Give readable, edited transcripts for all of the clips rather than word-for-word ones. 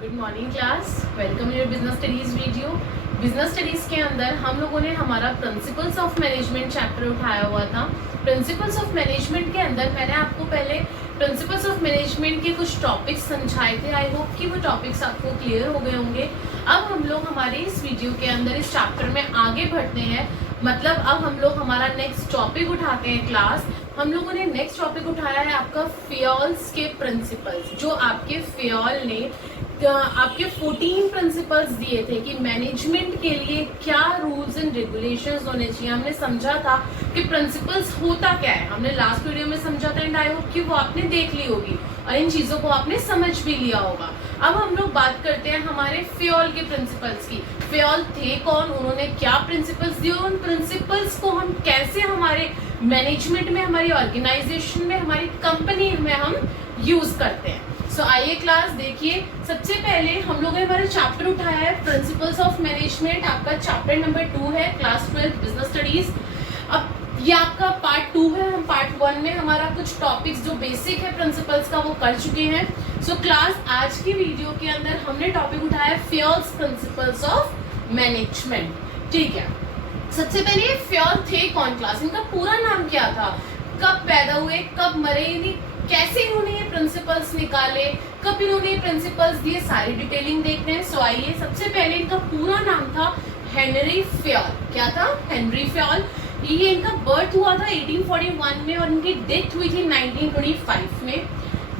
Good morning class, welcome your business studies video. Business studies के अंदर हम लोगों ने हमारा प्रिंसिपल्स ऑफ मैनेजमेंट चैप्टर उठाया हुआ था। प्रिंसिपल्स ऑफ मैनेजमेंट के अंदर मैंने आपको पहले प्रिंसिपल्स ऑफ मैनेजमेंट के कुछ टॉपिक्स समझाए थे। आई होप कि वो टॉपिक्स आपको क्लियर हो गए होंगे। अब हम लोग हमारे इस वीडियो के अंदर इस चैप्टर में आगे बढ़ते हैं। मतलब अब हम लोग हमारा नेक्स्ट टॉपिक उठाते हैं क्लास। हम लोगों ने नेक्स्ट टॉपिक उठाया है आपका फियोल्स के प्रिंसिपल्स, जो आपके फियोल ने आपके 14 प्रिंसिपल्स दिए थे कि मैनेजमेंट के लिए क्या रूल्स एंड रेगुलेशंस होने चाहिए। हमने समझा था कि प्रिंसिपल्स होता क्या है, हमने लास्ट वीडियो में समझा था एंड आई होप कि वो आपने देख ली होगी और इन चीजों को आपने समझ भी लिया होगा। अब हम लोग बात करते हैं हमारे फियोल के प्रिंसिपल्स की। फियोल थे कौन, उन्होंने क्या प्रिंसिपल्स दिए, उन प्रिंसिपल्स को हम कैसे हमारे मैनेजमेंट में, हमारी ऑर्गेनाइजेशन में, हमारी कंपनी में हम यूज करते हैं। सो आइए क्लास देखिए, सबसे पहले हम लोगों ने हमारा चैप्टर उठाया है प्रिंसिपल्स ऑफ मैनेजमेंट। आपका चैप्टर नंबर 2 है, क्लास 12 बिजनेस स्टडीज। अब ये आपका पार्ट 2 है। हम पार्ट 1 में हमारा कुछ टॉपिक्स जो बेसिक है प्रिंसिपल्स का वो कर चुके हैं। सो क्लास आज की वीडियो के अंदर हमने टॉपिक उठाया है फियोल्स प्रिंसिपल्स ऑफ मैनेजमेंट। ठीक है, सबसे पहले फियोल थे कौन क्लास, इनका पूरा नाम क्या था, कब पैदा हुए, कब मरे, यानी कैसे इन्होंने ये प्रिंसिपल्स निकाले, कब इन्होंने प्रिंसिपल्स दिए, सारी डिटेलिंग देखते हैं। सो आइए, सबसे पहले इनका पूरा नाम था हेनरी फियोल। क्या था? हेनरी फियोल। ये इनका बर्थ हुआ था 1841 में और इनकी डेथ हुई थी 1925 में।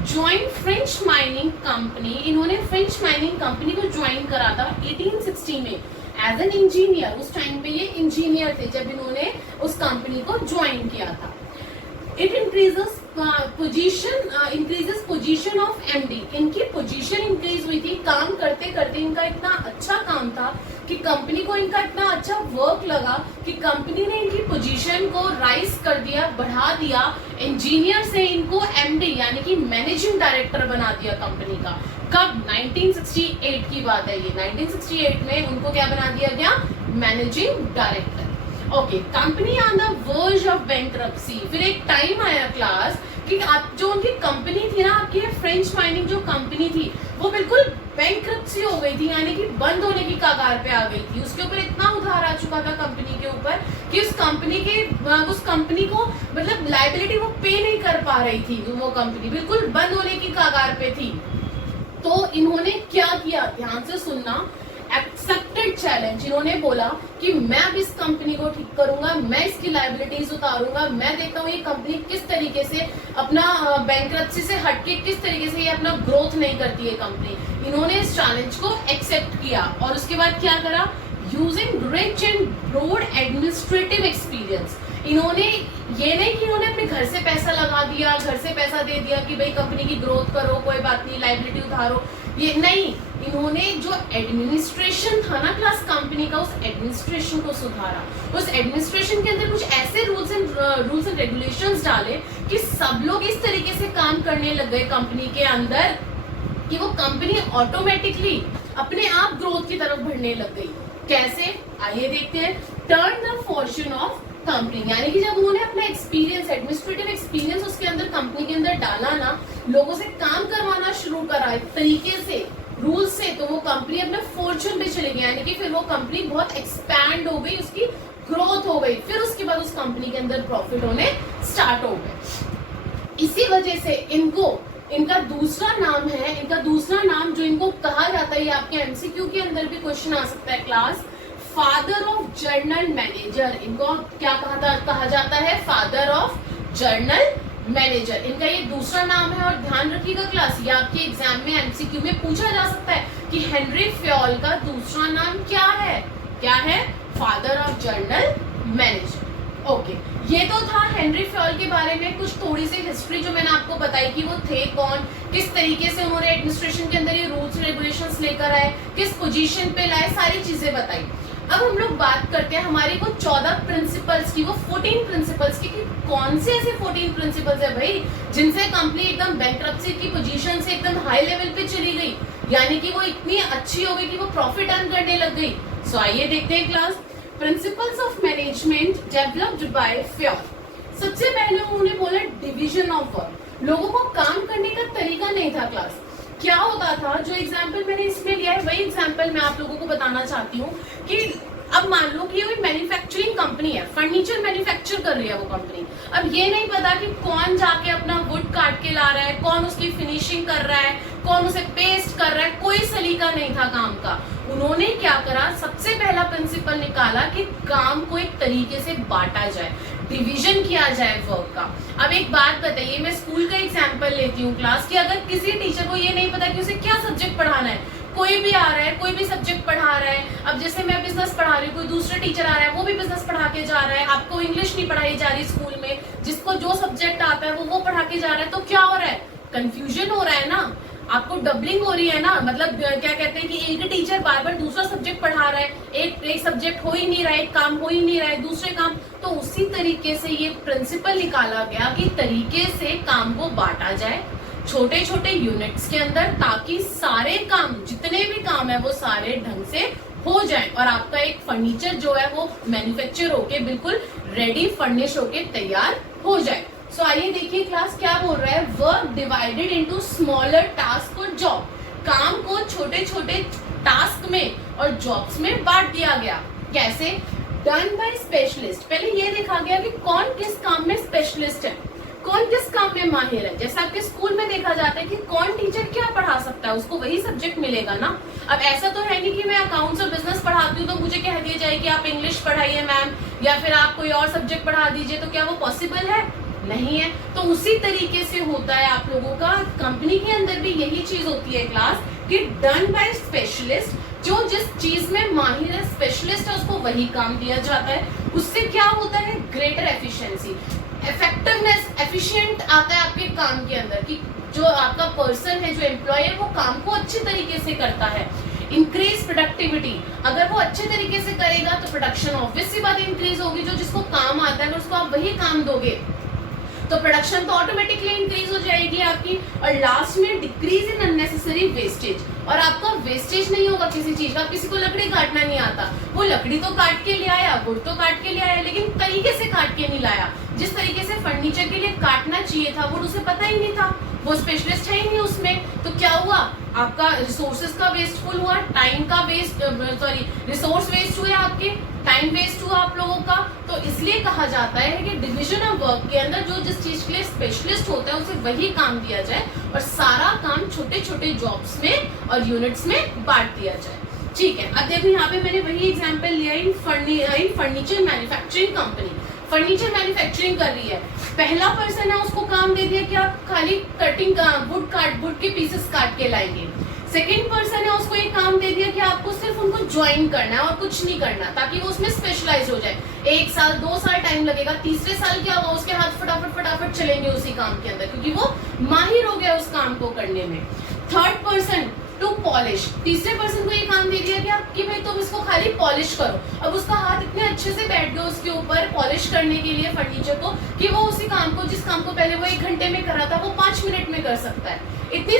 ज्वाइन फ्रेंच माइनिंग कंपनी, इन्होंने फ्रेंच माइनिंग कंपनी को ज्वाइन करा था 1860 में एज एन इंजीनियर। उस टाइम पे ये इंजीनियर थे जब इन्होंने उस कंपनी को ज्वाइन किया था। It increases position of MD, इनकी पोजीशन इंक्रीज हुई थी। काम करते करते इनका इतना अच्छा काम था कि कंपनी को इनका इतना अच्छा वर्क लगा कि कंपनी ने इनकी पोजीशन को राइज कर दिया, बढ़ा दिया। इंजीनियर से इनको एमडी यानी कि मैनेजिंग डायरेक्टर बना दिया कंपनी का। कब? 1968 की बात है ये। 1968 में उनको क्या बना दिया गया? Managing director. Okay, company on the verge of bankruptcy. फिर एक टाइम आया क्लास कि जो उनकी कंपनी थी ना, आपकी फ्रेंच माइनिंग जो कंपनी थी वो बिल्कुल बैंक्रप्सी हो गई थी, यानी कि बंद होने की कगार पे आ गई थी। उसके ऊपर इतना उधार आ चुका था कंपनी के ऊपर कि उस कंपनी को मतलब लायबिलिटी वो पे नहीं कर पा रही थी। वो कंपनी बिल्कुल बंद होने की कगार पे थी। तो इन्होंने क्या किया, ध्यान से सुनना, एक्सेप्टेड चैलेंज। इन्होंने बोला कि मैं अब इस कंपनी को ठीक करूंगा, मैं इसकी लायबिलिटीज उतारूंगा, मैं देखता हूँ ये कंपनी किस तरीके से अपना बैंक्रप्सी से हटके किस तरीके से ये अपना ग्रोथ नहीं करती है कंपनी। इन्होंने इस चैलेंज को एक्सेप्ट किया और उसके बाद क्या करा, using rich and broad administrative experience. इन्होंने ये नहीं कि इन्होंने अपने घर से पैसा लगा दिया, घर से पैसा दे दिया कि भाई कंपनी की ग्रोथ करो, कोई बात नहीं, लायबिलिटी उतारो, ये नहीं। इन्होंने जो एडमिनिस्ट्रेशन था ना क्लास कंपनी का, उस एडमिनिस्ट्रेशन को सुधारा। उस एडमिनिस्ट्रेशन के अंदर कुछ ऐसे रूल्स एंड रेगुलेशंस डाले कि सब लोग इस तरीके से काम करने लग गए कंपनी के अंदर कि वो कंपनी ऑटोमेटिकली अपने आप ग्रोथ की तरफ बढ़ने लग गई। कैसे? आइए देखते हैं। Turn the Fortune of company, यानी कि जब उन्होंने अपना एक्सपीरियंस, एडमिनिस्ट्रेटिव एक्सपीरियंस उसके अंदर कंपनी के अंदर डाला ना, लोगों से काम करवाना शुरू करा एक तरीके से, रूल से, तो वो कंपनी अपने फॉर्च्यून पे चली गई, यानी कि फिर वो कंपनी बहुत एक्सपैंड हो गई, उसकी ग्रोथ हो गई। फिर उसके बाद उस कंपनी के अंदर प्रॉफिट होने स्टार्ट हो गए। इसी वजह से इनका दूसरा नाम जो इनको कहा जाता है, ये आपके एमसीक्यू के अंदर भी क्वेश्चन आ सकता है class, father of journal manager. इनको क्या कहा जाता है? Father of journal manager. इनका ये दूसरा नाम है। और ध्यान रखिएगा क्लास, ये आपके एग्जाम में एमसीक्यू में पूछा जा सकता है कि हेनरी फियोल का दूसरा नाम क्या है? क्या है? Father of journal manager. Okay, ये तो था हेनरी फियोल के बारे में कुछ थोड़ी सी हिस्ट्री जो मैंने आपको बताई कि वो थे कौन, किस तरीके से उन्होंने एडमिनिस्ट्रेशन के अंदर ये रूल्स रेगुलेशंस लेकर आए, किस पोजीशन पे लाए, सारी चीजें बताई। अब हम लोग बात करते हैं हमारी वो 14 प्रिंसिपल्स की, वो 14 प्रिंसिपल्स की कि कौन से ऐसे 14 प्रिंसिपल्स है भाई जिनसे कंपनी एकदम बैंक्रप्सी की पोजीशन से एकदम हाई लेवल पे चली गई, यानी कि वो इतनी अच्छी हो गई कि वो प्रॉफिट अर्न करने लग गई। सो आइए देखते हैं class, principles of management developed by Fayol. सबसे पहले उन्होंने बोला डिवीजन ऑफ वर्क। लोगों को काम करने का तरीका नहीं था क्लास। क्या होता था, जो एग्जाम्पल मैंने इसमें लिया है वही एग्जाम्पल मैं आप लोगों को बताना चाहती हूँ कि अब मान लो कि ये मैन्युफैक्चरिंग कंपनी है, फर्नीचर मैन्युफैक्चर कर रही है वो कंपनी। अब ये नहीं पता कि कौन जाके अपना वुड काट के ला रहा है, कौन उसकी फिनिशिंग कर रहा है, कौन उसे पेस्ट कर रहा है, कोई सलीका नहीं था काम का। उन्होंने क्या करा, सबसे पहला प्रिंसिपल निकाला कि काम को एक तरीके से बांटा जाए, डिवीजन किया जाए वर्क का। अब एक बात बताइए, मैं स्कूल का एग्जाम्पल लेती हूँ क्लास की, अगर किसी टीचर को ये नहीं पता कि उसे क्या सब्जेक्ट पढ़ाना है, कोई भी आ रहा है, कोई भी सब्जेक्ट पढ़ा रहा है, अब जैसे मैं बिजनेस पढ़ा रही हूँ, कोई दूसरा टीचर आ रहा है वो भी बिजनेस पढ़ा के जा रहा है, आपको इंग्लिश नहीं पढ़ाई जा रही स्कूल में, जिसको जो सब्जेक्ट आता है वो पढ़ा के जा रहा है, तो क्या हो रहा है, कंफ्यूजन हो रहा है ना, आपको डबलिंग हो रही है ना। मतलब क्या कहते हैं कि एक टीचर बार बार दूसरा सब्जेक्ट पढ़ा रहा है, एक सब्जेक्ट हो ही नहीं रहा है, एक काम हो ही नहीं रहा है, दूसरे काम। तो उसी तरीके से ये प्रिंसिपल निकाला गया कि तरीके से काम को बांटा जाए छोटे छोटे यूनिट्स के अंदर, ताकि सारे काम, जितने भी काम है वो सारे ढंग से हो जाए और आपका एक फर्नीचर जो है वो मैन्युफैक्चर होके बिल्कुल रेडी फर्निश होके तैयार हो जाए। सो आइए देखिए क्लास क्या बोल रहा है, work divided into smaller task और जॉब। काम को छोटे छोटे टास्क में और जॉब्स में बांट दिया गया। कैसे? Done by specialist. पहले ये देखा गया कि कौन किस काम में स्पेशलिस्ट है, कौन किस काम में माहिर है। जैसा आपके स्कूल में देखा जाता है कि कौन टीचर क्या पढ़ा सकता है, उसको वही सब्जेक्ट मिलेगा ना। अब ऐसा तो है नहीं कि मैं अकाउंट्स और बिजनेस पढ़ाती हूँ तो मुझे कह दिया जाए कि आप इंग्लिश पढ़ाइए मैम, या फिर आप कोई और सब्जेक्ट पढ़ा दीजिए, तो क्या वो पॉसिबल है? नहीं है। तो उसी तरीके से होता है आप लोगों का कंपनी के अंदर भी यही चीज होती है क्लास कि डन बाय स्पेशलिस्ट, जो जिस चीज में माहिर है, स्पेशलिस्ट है, उसको वही काम दिया जाता है। उससे क्या होता है, ग्रेटर एफिशिएंसी, इफेक्टिवनेस, एफिशिएंट आता है आपके काम के अंदर कि जो आपका पर्सन है, जो एम्प्लॉय है, वो काम को अच्छे तरीके से करता है। इंक्रीज प्रोडक्टिविटी, अगर वो अच्छे तरीके से करेगा तो प्रोडक्शन ऑब्वियस सी बात इंक्रीज होगी। जो जिसको काम आता है अगर उसको आप वही काम दोगे तो प्रोडक्शन तो ऑटोमेटिकली इंक्रीज हो जाएगी आपकी। और लास्ट में डिक्रीज इन अननेसेसरी वेस्टेज, और आपका वेस्टेज नहीं होगा किसी चीज का। किसी को लकड़ी काटना नहीं आता, वो लकड़ी तो काट के ले आया, वुड तो काट के ले आया, लेकिन तरीके से काट के नहीं लाया। जिस तरीके से फर्नीचर के लिए काटना चाहिए था वो उसे पता ही नहीं था, वो स्पेशलिस्ट है ही नहीं उसमें। तो क्या हुआ, आपका रिसोर्सेज का वेस्टफुल हुआ, टाइम का वेस्ट, सॉरी रिसोर्स वेस्ट हुए, आपके टाइम वेस्ट हुआ आप लोगों का। तो इसलिए कहा जाता है कि डिवीजन ऑफ वर्क के अंदर जो जिस चीज के लिए स्पेशलिस्ट होता है उसे वही काम दिया जाए और सारा काम छोटे छोटे जॉब्स में और यूनिट्स में बांट दिया जाए। ठीक है, अब देखो यहाँ पे मैंने वही एग्जांपल लिया in furniture manufacturing company. Furniture manufacturing कर रही है, पहला पर्सन है उसको काम दे दिया कि आप खाली कटिंग वुड के पीसेस काट के लाएंगे। सेकेंड पर्सन है उसको ये काम दे दिया कि आपको सिर्फ उनको ज्वाइन करना है और कुछ नहीं करना, ताकि वो उसमें स्पेशलाइज हो जाए। 1 साल 2 साल टाइम लगेगा, तीसरे साल क्या होगा, उसके हाथ फटाफट चलेंगे उसी काम के अंदर, क्योंकि वो माहिर हो गया उस काम को करने में। थर्ड पर्सन टू पॉलिश, तीसरे पर्सन को ये काम दे दिया कि भाई तुम इसको खाली पॉलिश करो। अब उसका हाथ इतने अच्छे से बैठ गया उसके ऊपर पॉलिश करने के लिए फर्नीचर को कि वो उसी काम को, जिस काम को पहले वो 1 घंटे में कर रहा था, वो 5 मिनट में कर सकता है। इतनी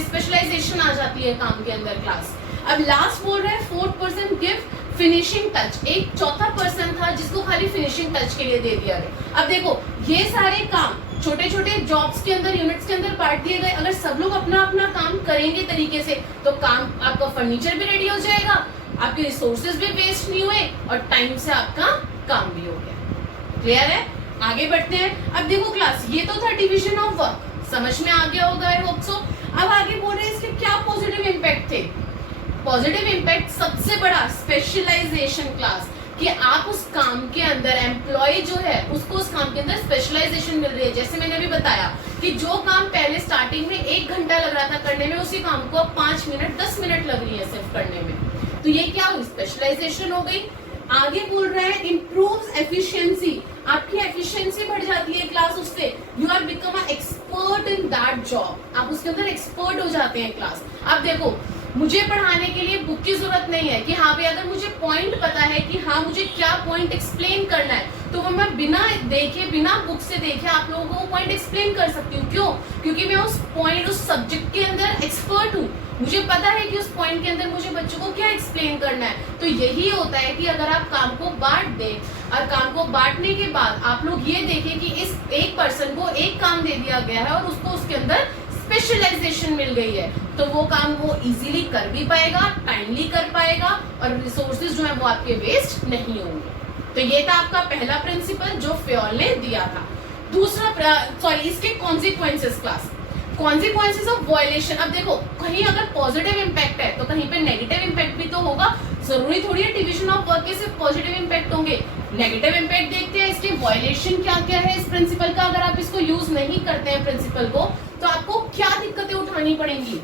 स्पेशलाइजेशन आ जाती है काम के अंदर क्लास। अब लास्ट बोल रहा है fourth person give finishing touch. एक चौथा पर्सन था जिसको खाली फिनिशिंग टच के लिए दे दिया गया। अब देखो ये सारे काम छोटे छोटे जॉब्स के अंदर, यूनिट्स के अंदर बांट दिए गए। अगर सब लोग अपना अपना काम करेंगे तरीके से तो काम, आपका फर्नीचर भी रेडी हो जाएगा, आपके रिसोर्सेज भी वेस्ट नहीं हुए और टाइम से आपका काम भी हो गया। क्लियर है? आगे बढ़ते हैं। अब देखो क्लास, ये तो था डिवीजन ऑफ वर्क, समझ में आ गया होगा आई होप सो। अब आगे बोल रहे हैं इसके क्या पॉजिटिव इम्पैक्ट थे। पॉजिटिव इम्पैक्ट सबसे बड़ा स्पेशलाइजेशन क्लास, कि आप उस काम के अंदर एम्प्लॉय जो है उसको उस काम के अंदर स्पेशलाइजेशन मिल रही है। जैसे मैंने अभी बताया कि जो काम पहले स्टार्टिंग में 1 घंटा लग रहा था करने में, उसी काम को अब 5 मिनट 10 मिनट लग रही है सिर्फ करने में। तो ये क्या हुई, स्पेशलाइजेशन हो गई। आगे बोल रहा है इम्प्रूव्स एफिशिएंसी, आपकी एफिशिएंसी बढ़ जाती है क्लास उससे। You are become a expert in that job, आप उसके अंदर एक्सपर्ट हो जाते हैं क्लास। अब देखो मुझे पढ़ाने के लिए बुक की जरूरत नहीं है कि हाँ भाई अगर मुझे पॉइंट पता है कि हाँ मुझे क्या पॉइंट एक्सप्लेन करना है तो वो मैं बिना देखे, बिना बुक से देखे आप लोगों को वो पॉइंट एक्सप्लेन कर सकती हूँ। क्यों? क्योंकि मैं उस पॉइंट, उस सब्जेक्ट के अंदर एक्सपर्ट हूँ, मुझे पता है कि उस पॉइंट के अंदर मुझे बच्चों को क्या एक्सप्लेन करना है। तो यही होता है कि अगर आप काम को बांट दें और काम को बांटने के बाद आप लोग ये देखें कि इस एक पर्सन को एक काम दे दिया गया है और उसको उसके अंदर स्पेशलाइजेशन मिल गई है तो वो काम वो इजीली कर भी पाएगा, टाइमली कर पाएगा और रिसोर्सेज जो है वो आपके वेस्ट नहीं होंगे। तो ये था आपका पहला प्रिंसिपल जो फ्योल ने दिया था। दूसरा इसके consequences class, consequences of violation. अब देखो कहीं अगर पॉजिटिव इंपैक्ट है तो कहीं पे नेगेटिव इंपैक्ट भी तो होगा, जरूरी थोड़ी है डिवीजन ऑफ वर्क के सिर्फ पॉजिटिव इंपैक्ट होंगे। नेगेटिव इंपैक्ट देखते हैं, इसके वायलेशन क्या क्या है इस प्रिंसिपल का। अगर आप इसको यूज नहीं करते हैं प्रिंसिपल को तो आपको क्या दिक्कतें उठानी पड़ेंगी।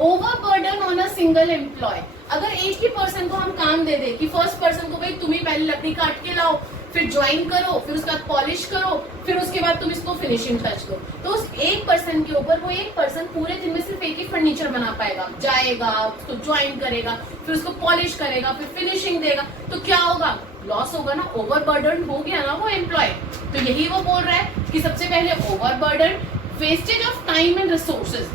Overburden on a single employee, अगर एक ही पर्सन को हम काम दे दे कि फर्स्ट पर्सन को भाई तुम ही पहले लकड़ी काट के लाओ, फिर ज्वाइन करो, फिर उसके बाद पॉलिश करो, फिर उसके बाद तुम इसको फिनिशिंग टच करो, तो उस एक पर्सन के ऊपर वो एक पर्सन पूरे दिन में सिर्फ एक ही फर्नीचर बना पाएगा, जाएगा उसको ज्वाइन करेगा, फिर उसको पॉलिश करेगा, फिर फिनिशिंग देगा, तो क्या होगा, लॉस होगा ना, ओवरबर्डन हो गया ना वो एम्प्लॉय। तो यही वो बोल रहा है कि सबसे पहले overburden, wastage of time and resources.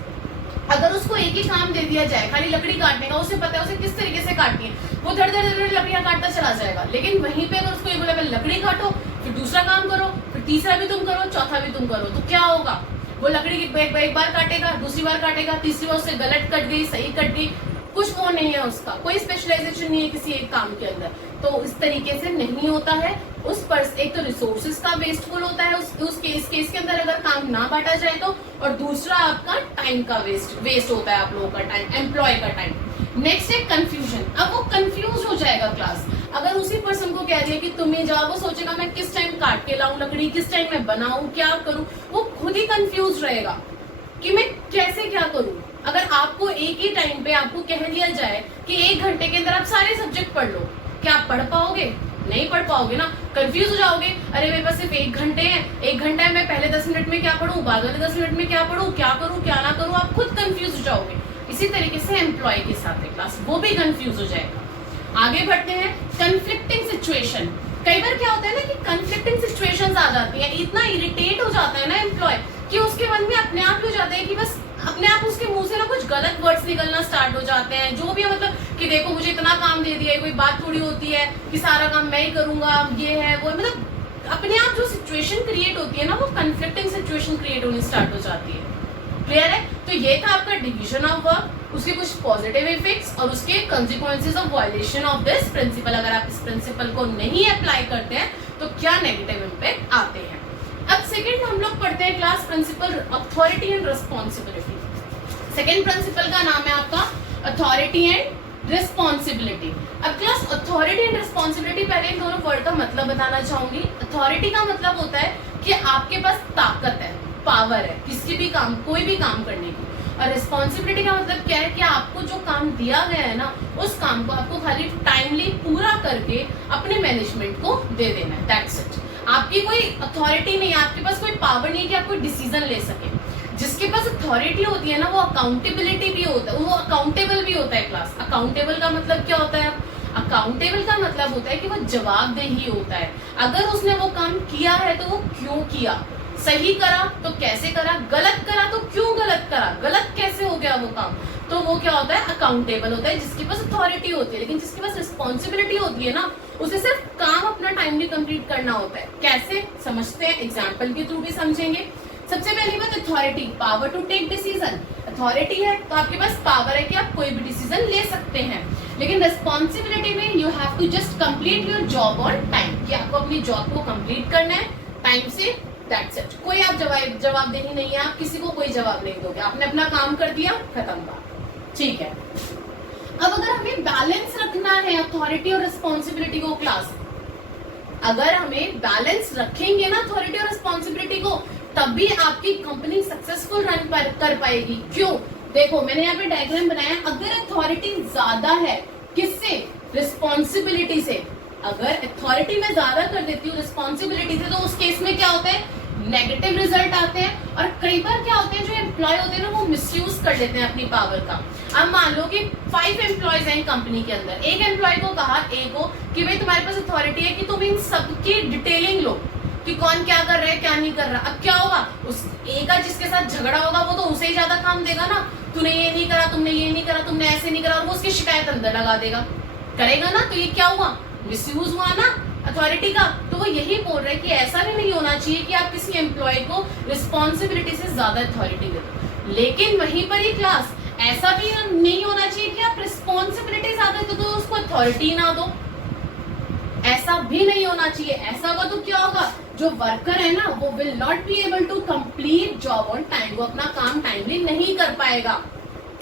अगर उसको एक ही काम दे दिया जाए खाली लकड़ी काटने का, उसे पता है उसे किस तरीके से काटनी है, वो धड़ धड़ धड़ लकड़ियां काटता चला जाएगा। लेकिन वहीं पे अगर उसको ये बोला पहले लकड़ी काटो, फिर दूसरा काम करो, फिर तीसरा भी तुम करो, चौथा भी तुम करो, तो क्या होगा, वो लकड़ी एक बार काटेगा, दूसरी बार काटेगा, तीसरी बार उससे गलत कट गई, सही कट गई, कुछ वो नहीं है, उसका कोई स्पेशलाइजेशन नहीं है किसी एक काम के अंदर। तो इस तरीके से नहीं होता है। उस पर एक तो रिसोर्सेज का वेस्टफुल होता है उस केस के अंदर अगर काम ना बांटा जाए तो, और दूसरा आपका टाइम का वेस्ट होता है, आप लोगों का टाइम, एम्प्लॉय का टाइम। नेक्स्ट है कंफ्यूजन। अब वो कंफ्यूज हो जाएगा क्लास, अगर उसी पर्सन को कह दिया कि तुम ही जाओ, वो सोचेगा मैं किस टाइम काट के लाऊं लकड़ी, किस टाइम मैं बनाऊं, क्या करूं, वो खुद ही कंफ्यूज रहेगा कि मैं कैसे क्या करूं। अगर आपको एक ही टाइम पे आपको कह दिया जाए कि 1 घंटे के अंदर आप सारे सब्जेक्ट पढ़ लो, क्या आप पढ़ पाओगे? नहीं पढ़ पाओगे ना, कंफ्यूज हो जाओगे, अरे मेरे पास सिर्फ 1 घंटे है, 1 घंटा है, मैं पहले 10 मिनट में क्या पढ़ूं, बाद वाले 10 मिनट में क्या पढ़ूं, क्या करूं क्या ना करूं, आप खुद कंफ्यूज हो जाओगे। इसी तरीके से एम्प्लॉय के साथ है क्लास, वो भी कंफ्यूज हो जाएगा। आगे बढ़ते हैं, कंफ्लिक्टिंग सिचुएशन। कई बार क्या होता है ना कि कंफ्लिक्टिंग सिचुएशंस आ जाती है, इतना इरिटेट हो जाता है ना एम्प्लॉय कि उसके मन में अपने आप ही हो जाता है कि बस अपने आप उसके मुंह से ना कुछ गलत वर्ड्स निकलना स्टार्ट हो जाते हैं, जो भी है, मतलब कि देखो मुझे इतना काम दे दिया है, कोई बात थोड़ी होती है कि सारा काम मैं ही करूंगा, ये है वो है, मतलब अपने आप जो सिचुएशन क्रिएट होती है ना, वो कंफ्लिक्टिंग सिचुएशन क्रिएट होनी स्टार्ट हो जाती है। क्लियर है? तो ये था आपका डिवीजन ऑफ वर्क, उसके कुछ पॉजिटिव इफेक्ट्स और उसके consequences of violation of this principle. अगर आप इस प्रिंसिपल को नहीं अप्लाई करते हैं तो क्या नेगेटिव इम्पैक्ट आते हैं। अब सेकंड हम लोग पढ़ते हैं class principle authority and responsibility. Second principle का नाम है आपका अथॉरिटी एंड रिस्पॉन्सिबिलिटी। अब क्लास अथॉरिटी एंड रिस्पॉन्सिबिलिटी, पहले इन दोनों वर्ड का मतलब बताना चाहूंगी। अथॉरिटी का मतलब होता है कि आपके पास ताकत है, पावर है किसी भी काम, कोई भी काम करने की। और रिस्पॉन्सिबिलिटी का मतलब क्या है कि आपको जो काम दिया गया है ना, उस काम को आपको खाली टाइमली पूरा करके अपने मैनेजमेंट को दे देना है, दैट्स इट। आपकी कोई अथॉरिटी नहीं है, आपके पास कोई पावर नहीं है कि आप कोई डिसीजन ले सके। जिसके पास अथॉरिटी होती है ना, वो अकाउंटेबिलिटी भी होता है, वो अकाउंटेबल भी होता है क्लास। अकाउंटेबल का मतलब क्या होता है? अकाउंटेबल का मतलब होता है कि वो जवाबदेही होता है। अगर उसने वो काम किया है तो वो क्यों किया, सही करा तो कैसे करा, गलत करा तो क्यों गलत करा, गलत कैसे हो गया वो काम, तो वो क्या होता है, अकाउंटेबल होता है जिसके पास अथॉरिटी होती है। लेकिन जिसके पास रिस्पॉन्सिबिलिटी होती है ना, उसे सिर्फ काम अपना टाइमली कंप्लीट करना होता है। कैसे समझते हैं, एग्जाम्पल के थ्रू भी समझेंगे। सबसे पहली बात authority, power to take decision. Authority है तो आपके पास पावर है कि आप कोई भी डिसीजन ले सकते हैं। लेकिन रिस्पॉन्सिबिलिटी में you have to just complete your job on time, कि आपको अपनी जॉब को कंप्लीट करना है टाइम से, दैट्स इट। कोई आप जवाबदेही नहीं है, आप किसी को कोई जवाब नहीं दोगे, आपने अपना काम कर दिया, खत्म बात, ठीक है। अब अगर हमें बैलेंस रखना है अथॉरिटी और रिस्पॉन्सिबिलिटी को क्लास, अगर हमें बैलेंस रखेंगे ना अथॉरिटी और रिस्पॉन्सिबिलिटी को, तब भी आपकी कंपनी सक्सेसफुल रन कर पाएगी। क्यों? देखो मैंने यहाँ पे डायग्राम बनाया, अगर अथॉरिटी ज्यादा है किससे, रिस्पॉन्सिबिलिटी से, अगर अथॉरिटी में ज्यादा कर देती हूँ रिस्पॉन्सिबिलिटी से, तो उस केस में क्या होता है, नेगेटिव रिजल्ट आते हैं। और कई बार क्या होते हैं, जो एम्प्लॉय होते हैं ना, वो मिसयूज कर लेते हैं अपनी पावर का। अब मान लो कि 5 एम्प्लॉयज हैं कंपनी के अंदर, एक एम्प्लॉय को कहा ए को कि भाई तुम्हारे पास अथॉरिटी है कि तुम इन सबकी डिटेलिंग लो कि कौन क्या कर रहा है क्या नहीं कर रहा। अब क्या होगा, उस ए का जिसके साथ झगड़ा होगा वो तो उसे ही ज्यादा काम देगा ना, तूने ये नहीं करा, तुमने ये नहीं करा, तुमने ऐसे नहीं करा, और वो उसकी शिकायत अंदर लगा देगा, करेगा ना। तो ये क्या हुआ, मिसयूज हुआ ना अथॉरिटी का। तो वो यही बोल रहे हैं कि ऐसा भी नहीं होना चाहिए कि आप किसी एम्प्लॉय को रिस्पॉन्सिबिलिटी से ज्यादा अथॉरिटी दे दो। लेकिन वहीं पर ही क्लास ऐसा भी नहीं होना चाहिए कि आप रिस्पॉन्सिबिलिटीज आ गई तो उसको अथॉरिटी ना दो, ऐसा भी नहीं होना चाहिए। ऐसा होगा तो क्या होगा, जो वर्कर है ना वो will not be able to complete job on time, वो अपना काम टाइमली नहीं कर पाएगा।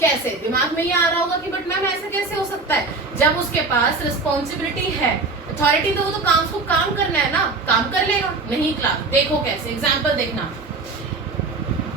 कैसे, दिमाग में ये आ रहा होगा कि बट मैम ऐसे कैसे हो सकता है, जब उसके पास रिस्पॉन्सिबिलिटी है, अथॉरिटी तो वो तो काम को काम करना है ना, काम कर लेगा। नहीं क्लास, देखो कैसे, एग्जाम्पल देखना,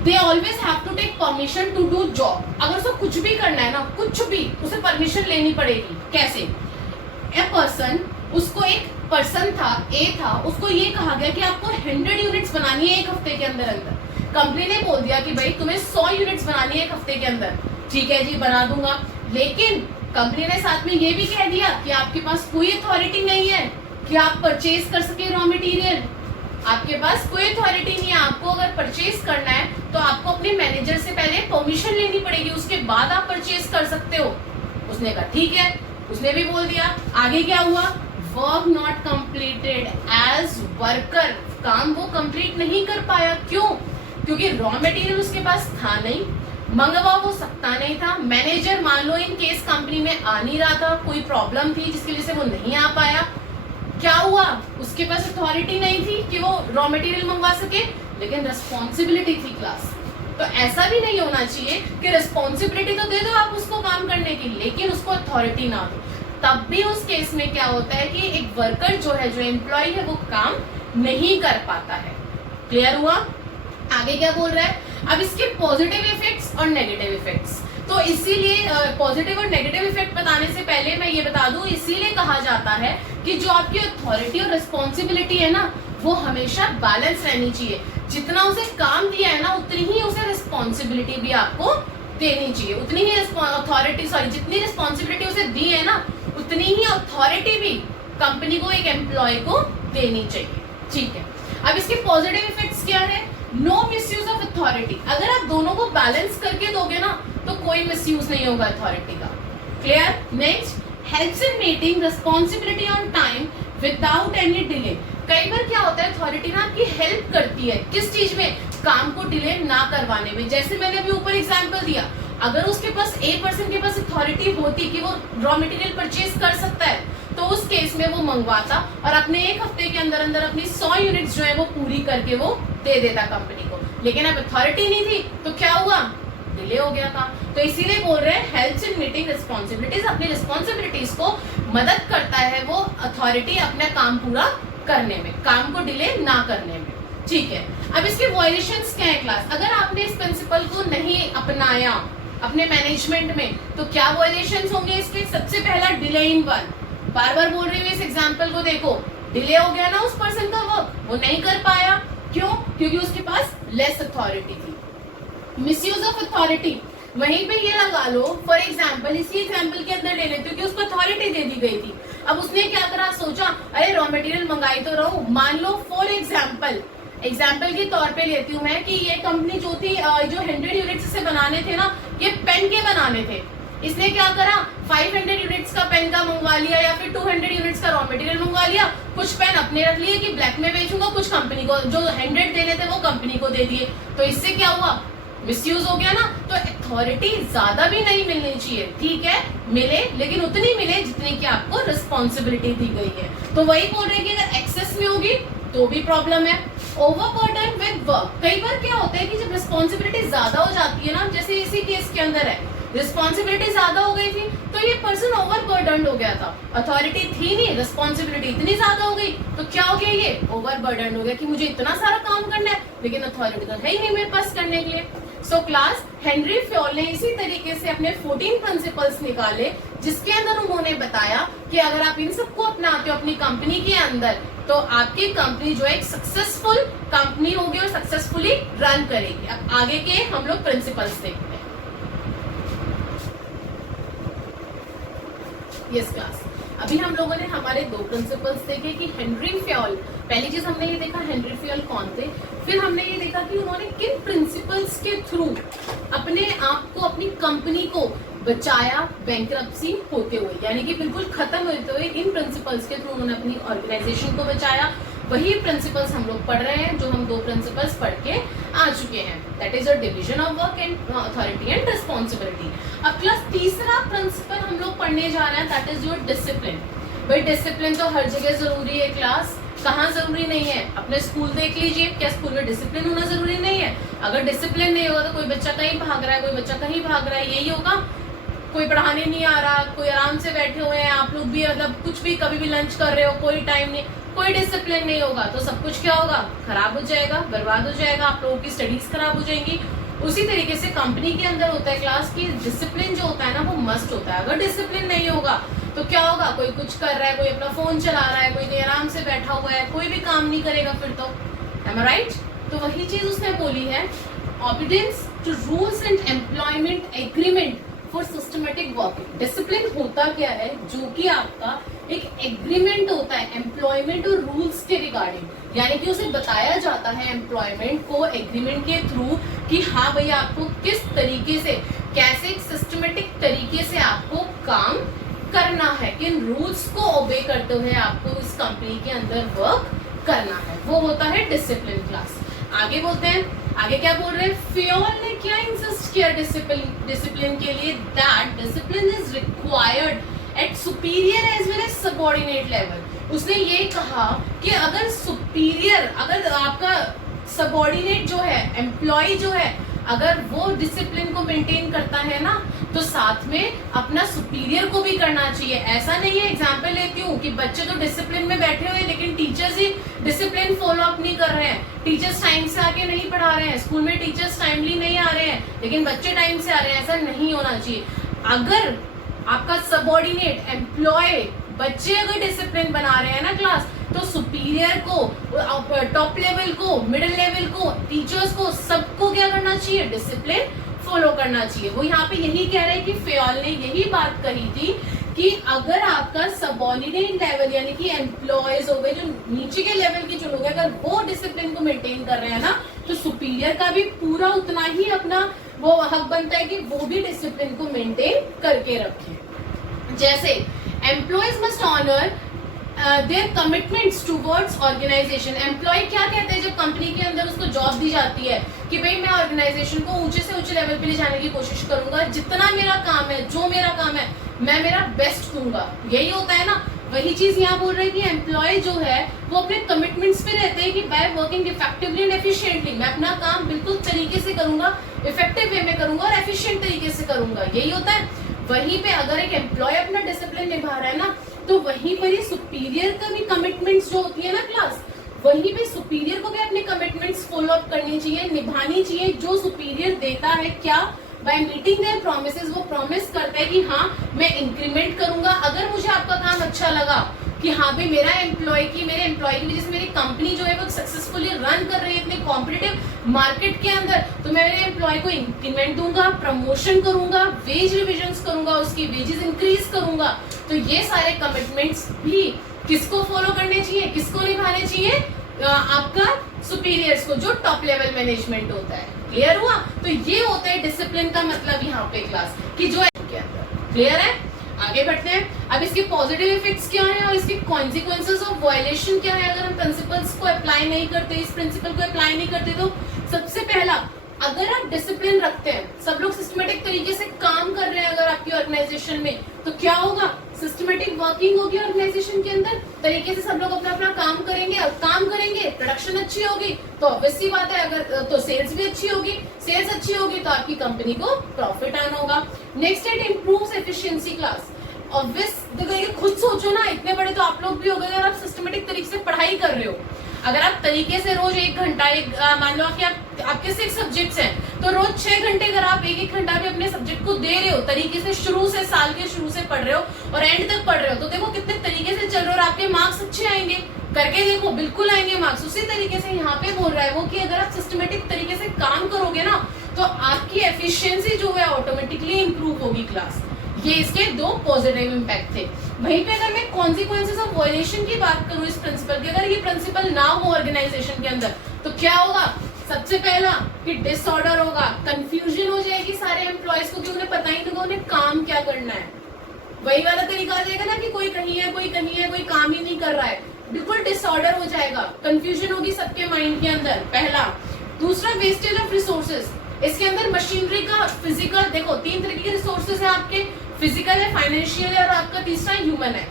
they always have to take permission to do job. अगर उसको कुछ भी करना है ना, कुछ भी, उसे परमिशन लेनी पड़ेगी। कैसे, ए पर्सन, उसको एक पर्सन था, ए था, उसको ये कहा गया कि आपको 100 यूनिट्स बनानी है एक हफ्ते के अंदर अंदर। कंपनी ने बोल दिया कि भाई तुम्हें 100 यूनिट्स बनानी है एक हफ्ते के अंदर। ठीक है जी, बना दूंगा, लेकिन कंपनी ने साथ में ये भी कह दिया कि आपके पास कोई अथॉरिटी नहीं है कि आप परचेज कर सके रॉ मटेरियल। आपके पास कोई अथॉरिटी नहीं है, आपको अगर परचेज करना है तो आपको अपने मैनेजर से पहले परमिशन लेनी पड़ेगी, उसके बाद आप परचेज कर सकते हो। उसने कहा ठीक है, उसने भी बोल दिया। आगे क्या हुआ, work not completed as worker, काम वो कंप्लीट नहीं कर पाया। क्यों, क्योंकि रॉ मटेरियल उसके पास था नहीं, मंगवा वो सकता नहीं था। मैनेजर मान लो इन केस कंपनी में आ नहीं रहा था, कोई प्रॉब्लम थी जिसकी वजह से वो नहीं आ पाया। क्या हुआ, उसके पास अथॉरिटी नहीं थी कि वो रॉ मटेरियल मंगवा सके, लेकिन रिस्पॉन्सिबिलिटी थी क्लास। तो ऐसा भी नहीं होना चाहिए कि रिस्पॉन्सिबिलिटी तो दे दो आप उसको काम करने की, लेकिन उसको अथॉरिटी ना दो। तब भी उस केस में क्या होता है कि एक वर्कर जो है, जो एम्प्लॉय है, वो काम नहीं कर पाता है। क्लियर हुआ। आगे क्या बोल रहा है, अब इसके पॉजिटिव इफेक्ट्स और नेगेटिव इफेक्ट्स। तो इसीलिए पॉजिटिव और नेगेटिव इफेक्ट बताने से पहले मैं ये बता दूं, इसीलिए कहा जाता है कि जो आपकी अथॉरिटी और रिस्पॉन्सिबिलिटी है ना, वो हमेशा बैलेंस रहनी चाहिए। जितना उसे काम दिया है ना, उतनी ही उसे रिस्पॉन्सिबिलिटी भी आपको देनी चाहिए, उतनी ही अथॉरिटी, सॉरी, जितनी रिस्पॉन्सिबिलिटी उसे दी है ना, उतनी ही अथॉरिटी भी कंपनी को, एक एम्प्लॉय को देनी चाहिए। ठीक है, अब इसके पॉजिटिव इफेक्ट्स क्या है, नो मिसयूज ऑफ अथॉरिटी। अगर आप दोनों को बैलेंस करके दोगे ना, तो कोई मिसयूज नहीं होगा अथॉरिटी का। Clear. Next, helps in meeting responsibility on time without any delay. कई बार क्या होता है, अथॉरिटी ना आपकी हेल्प करती है, किस चीज में, काम को डिले ना करवाने में। जैसे मैंने अभी ऊपर एग्जांपल दिया, अगर उसके पास ए पर्सन के पास अथॉरिटी होती कि वो रॉ मटेरियल परचेज कर सकता है, तो उस केस में वो मंगवाता और अपने एक हफ्ते के अंदर अंदर अपनी 100 यूनिट्स जो है वो पूरी करके वो दे देता कंपनी को। लेकिन अब अथॉरिटी नहीं थी तो क्या हुआ, डिले हो गया था। तो इसीलिए बोल रहे हैं हेल्प्स इन मीटिंग रिस्पॉन्सिबिलिटीज, अपनी रिस्पॉन्सिबिलिटीज को मदद करता है वो अथॉरिटी अपना काम पूरा करने में, काम को डिले ना करने में। ठीक है, अब इसके वायलेशंस क्या है क्लास। अगर आपने इस प्रिंसिपल को नहीं अपनाया अपने मैनेजमेंट में, तो क्या वायलेशंस होंगे इसके। सबसे पहला, डिले इन वर्क। बार बार बोल रही हूँ, इस एग्जाम्पल को देखो, डिले हो गया ना उस पर्सन का वर्क, वो नहीं कर पाया। क्यों, क्योंकि उसके पास लेस अथॉरिटी थी। मिसयूज ऑफ अथॉरिटी, वहीं पे ये लगा लो, फॉर एग्जाम्पल, इसी एग्जाम्पल के अंदर ले लेते हो कि उसको अथॉरिटी दे दी गई थी। अब उसने क्या करा, सोचा अरे रॉ मटेरियल मंगाई तो रहूं। मान लो फॉर एग्जाम्पल के तौर पे लेती हूँ मैं कि ये कंपनी जो थी, जो 100 यूनिट्स से बनाने थे ना, ये पेन के बनाने थे। इसने क्या करा, 500 यूनिट्स का पेन का मंगवा लिया या फिर 200 यूनिट्स का रॉ मटेरियल मंगवा लिया। कुछ पेन अपने रख लिए कि ब्लैक में बेचूंगा, कुछ कंपनी को, जो 100 देने थे वो कंपनी को दे दिए। तो इससे क्या हुआ, मिसयूज हो गया ना। तो अथॉरिटी ज्यादा भी नहीं मिलनी चाहिए, ठीक है, मिले लेकिन उतनी मिले जितनी की आपको रिस्पॉन्सिबिलिटी दी गई है। तो वही बोल रहे हैं कि अगर एक्सेस में होगी तो भी प्रॉब्लम है। ओवरबर्डन विद वर्क, कई बार क्या होता है कि जब रिस्पॉन्सिबिलिटी ज्यादा हो जाती है ना, जैसे इसी केस के अंदर है, रिस्पॉन्सिबिलिटी ज्यादा हो गई थी तो ये पर्सन ओवरबर्डन हो गया था। अथॉरिटी थी नहीं, रिस्पॉन्सिबिलिटी इतनी ज्यादा हो गई तो क्या हो गया, ये ओवरबर्डन हो गया कि मुझे इतना सारा काम करना है लेकिन अथॉरिटी तो है ही नहीं मेरे पास करने के लिए। सो क्लास, हेनरी फ्योल ने इसी तरीके से अपने 14 प्रिंसिपल्स निकाले, जिसके अंदर उन्होंने बताया कि अगर आप इन सबको अपनाते हो अपनी कंपनी के अंदर, तो आपकी कंपनी जो है एक सक्सेसफुल कंपनी होगी और सक्सेसफुली रन करेगी। अब आगे के हम लोग प्रिंसिपल्स देखते हैं। यस क्लास, अभी हम लोगों ने हमारे 2 प्रिंसिपल्स देखे कि हेनरी फ्योल, पहली चीज हमने ये देखा हेनरी फ्योल कौन थे, फिर हमने ये देखा कि उन्होंने किन प्रिंसिपल्स के थ्रू अपने आप को, अपनी कंपनी को बचाया बैंकरप्सी होते हुए, यानी कि बिल्कुल खत्म होते हुए इन प्रिंसिपल्स के थ्रू उन्होंने अपनी ऑर्गेनाइजेशन को बचाया। वही प्रिंसिपल्स हम लोग पढ़ रहे हैं जो हम 2 प्रिंसिपल्स पढ़ के आ चुके हैं, that is your division of work and authority and responsibility. अब क्लास तीसरा प्रिंसिपल हम लोग पढ़ने जा रहे हैं, दैट इज योर डिसिप्लिन। भाई डिसिप्लिन तो हर जगह जरूरी है क्लास, कहाँ जरूरी नहीं है? अपने स्कूल देख लीजिए, क्या स्कूल में डिसिप्लिन होना जरूरी नहीं है? अगर डिसिप्लिन नहीं होगा तो कोई बच्चा कहीं भाग रहा है, कोई बच्चा कहीं भाग रहा है, यही होगा। कोई पढ़ाने नहीं आ रहा, कोई आराम से बैठे हुए हैं, आप लोग भी मतलब कुछ भी कभी भी लंच कर रहे हो, कोई टाइम नहीं, कोई डिसिप्लिन नहीं होगा तो सब कुछ क्या होगा? खराब हो जाएगा, बर्बाद हो जाएगा, आप लोगों की स्टडीज खराब हो जाएंगी। उसी तरीके से कंपनी के अंदर होता है क्लास की डिसिप्लिन जो होता है ना वो मस्ट होता है। अगर डिसिप्लिन नहीं होगा तो क्या होगा? कोई कुछ कर रहा है, कोई अपना फोन चला रहा है, कोई आराम से बैठा हुआ है, कोई भी काम नहीं करेगा फिर तो, am I right? तो वही चीज उसने बोली है, obedience to rules and employment agreement for systematic working. Discipline होता क्या है? जो कि आपका एक एग्रीमेंट होता है एम्प्लॉयमेंट और रूल्स के रिगार्डिंग, यानी कि उसे बताया जाता है एम्प्लॉयमेंट को एग्रीमेंट के थ्रू कि हाँ भैया आपको किस तरीके से, कैसे एक सिस्टमेटिक तरीके से आपको काम करना है, किन रूल्स को ओबे करते हुए आपको इस कंपनी के अंदर वर्क करना है, वो होता है डिसिप्लिन क्लास। आगे बोलते हैं, आगे क्या बोल रहे हैं? फियोल ने क्या इंसिस्ट किया डिसिप्लिन के लिए? That discipline is required at superior as well as subordinate level. उसने ये कहा कि अगर सुपीरियर, अगर आपका सबऑर्डिनेट जो है, एम्प्लॉय जो है, अगर वो डिसिप्लिन को मेंटेन करता है ना तो साथ में अपना सुपीरियर को भी करना चाहिए। ऐसा नहीं है, एग्जांपल लेती हूँ कि बच्चे तो डिसिप्लिन में बैठे हुए लेकिन टीचर्स ही डिसिप्लिन फॉलो अप नहीं कर रहे हैं, टीचर्स टाइम से आके नहीं पढ़ा रहे हैं, स्कूल में टीचर्स टाइमली नहीं आ रहे हैं लेकिन बच्चे टाइम से आ रहे हैं, ऐसा नहीं होना चाहिए। अगर आपका सबऑर्डिनेट एम्प्लॉय, बच्चे अगर डिसिप्लिन बना रहे हैं ना क्लास, तो सुपीरियर को, टॉप लेवल को, मिडिल लेवल को, टीचर्स को, सबको क्या करना चाहिए? डिसिप्लिन फॉलो करना चाहिए। वो यहाँ पे यही कह रहे हैं कि फेयोल ने यही बात कही थी कि अगर आपका सबऑर्डिनेट लेवल यानी कि एम्प्लॉयज हो गए, जो नीचे के लेवल के जो लोग हैं, अगर वो डिसिप्लिन को मेंटेन कर रहे हैं ना तो सुपीरियर का भी पूरा उतना ही अपना वो हक बनता है कि वो भी डिसिप्लिन को मेंटेन करके रखें। जैसे employees must honour their commitments towards organisation. Employee क्या कहते हैं जब कंपनी के अंदर उसको जॉब दी जाती है कि भाई मैं ऑर्गेनाइजेशन को ऊंचे से ऊंचे लेवल पे ले जाने की कोशिश करूंगा, जितना मेरा काम है, जो मेरा काम है, मैं मेरा बेस्ट दूंगा, यही होता है ना। वही चीज यहाँ बोल रहे हैं कि एम्प्लॉय जो है वो अपने कमिटमेंट्स पे रहते हैं कि by working effectively and efficiently, मैं अपना काम बिल्कुल तरीके से करूंगा, इफेक्टिव वे में करूंगा और एफिशिएंट तरीके से करूंगा, यही होता है। वहीं पे अगर एक एम्प्लॉय अपना डिसिप्लिन निभा रहा है ना तो वहीं पर ही सुपीरियर का भी कमिटमेंट्स जो होती है ना क्लास, वहीं पे सुपीरियर को भी अपने कमिटमेंट्स फॉलो अप करनी चाहिए, निभानी चाहिए। जो सुपीरियर देता है क्या, बाय मीटिंग देयर प्रॉमिसेस, वो प्रॉमिस करता है कि हाँ मैं इंक्रीमेंट करूंगा। अगर मुझे आपका काम अच्छा लगा कि हाँ भाई मेरे एम्प्लॉय की वजह से मेरी कंपनी जो है वो सक्सेसफुली रन कर रही है इतने कॉम्पिटिटिव मार्केट के अंदर, तो मैं मेरे एम्प्लॉय को इंक्रीमेंट दूंगा, प्रमोशन करूंगा, वेज रिविजन्स करूंगा, उसकी वेजेस इंक्रीज करूंगा। तो ये सारे कमिटमेंट्स भी किसको फॉलो करने चाहिए, किसको निभाने चाहिए? आपका सुपीरियर्स को, जो टॉप लेवल मैनेजमेंट होता है। क्लियर हुआ? तो ये होता है डिसिप्लिन का मतलब यहाँ पे क्लास की जो है के अंदर। क्लियर है? आगे बढ़ते हैं। अब इसके पॉजिटिव इफेक्ट्स क्या है और इसके कॉन्सिक्वेंसेस ऑफ वायलेशन क्या है अगर हम प्रिंसिपल्स को अप्लाई नहीं करते, इस प्रिंसिपल को अप्लाई नहीं करते। तो सबसे पहला, अगर आप डिसिप्लिन रखते हैं, सब लोग सिस्टमेटिक तरीके से काम कर रहे हैं अगर आपकी ऑर्गेनाइजेशन में, तो क्या होगा? सिस्टमेटिक वर्किंग होगी ऑर्गेनाइजेशन के अंदर, तरीके से सब लोग अपना अपना काम करेंगे, और काम करेंगे, प्रोडक्शन अच्छी होगी तो ऑब्वियस सी बात है, अगर तो सेल्स भी अच्छी होगी, सेल्स अच्छी होगी तो आपकी कंपनी को प्रॉफिट आना होगा। Next it improves efficiency class. Obvious देखो, खुद सोचो ना, इतने बड़े तो आप लोग भी हो गए, अगर आप सिस्टमेटिक तरीके से पढ़ाई कर रहे हो, अगर आप तरीके से रोज 1 घंटा, मान लो कि आपके 6 सब्जेक्ट्स हैं तो रोज 6 घंटे अगर आप 1-1 घंटा भी अपने सब्जेक्ट को दे रहे हो, तरीके से शुरू से, साल के शुरू से पढ़ रहे हो और एंड तक पढ़ रहे हो, तो देखो कितने तरीके से चल रहे हो और आपके मार्क्स अच्छे आएंगे। करके देखो, बिल्कुल आएंगे मार्क्स। उसी तरीके से यहाँ पे बोल रहा है वो कि अगर आप सिस्टमेटिक तरीके से काम करोगे ना तो आपकी एफिशिएंसी जो है ऑटोमेटिकली इंप्रूव होगी क्लास। ये इसके 2 पॉजिटिव इम्पैक्ट थे। वहीं पे अगर मैं कॉन्सिक्वेंसेस ऑफ वायलेशन की बात करूं इस प्रिंसिपल की, अगर ये प्रिंसिपल ना हो ऑर्गेनाइजेशन के अंदर तो क्या होगा? सबसे पहला कि डिसऑर्डर होगा, कंफ्यूजन हो जाएगी सारे एम्प्लॉयज को कि उन्हें पता ही नहीं होगा उन्हें काम क्या करना है। वही वाला तरीका आ जाएगा ना कि कोई कहीं है, कोई कहीं है, कोई काम ही नहीं कर रहा है, बिल्कुल डिसऑर्डर हो जाएगा, कंफ्यूजन होगी सबके माइंड के अंदर, पहला। दूसरा वेस्टेज ऑफ रिसोर्सेज, इसके अंदर मशीनरी का, फिजिकल, देखो 3 तरीके के रिसोर्सेज है आपके, फिजिकल है, फाइनेंशियल है, और आपका तीसरा ह्यूमन है।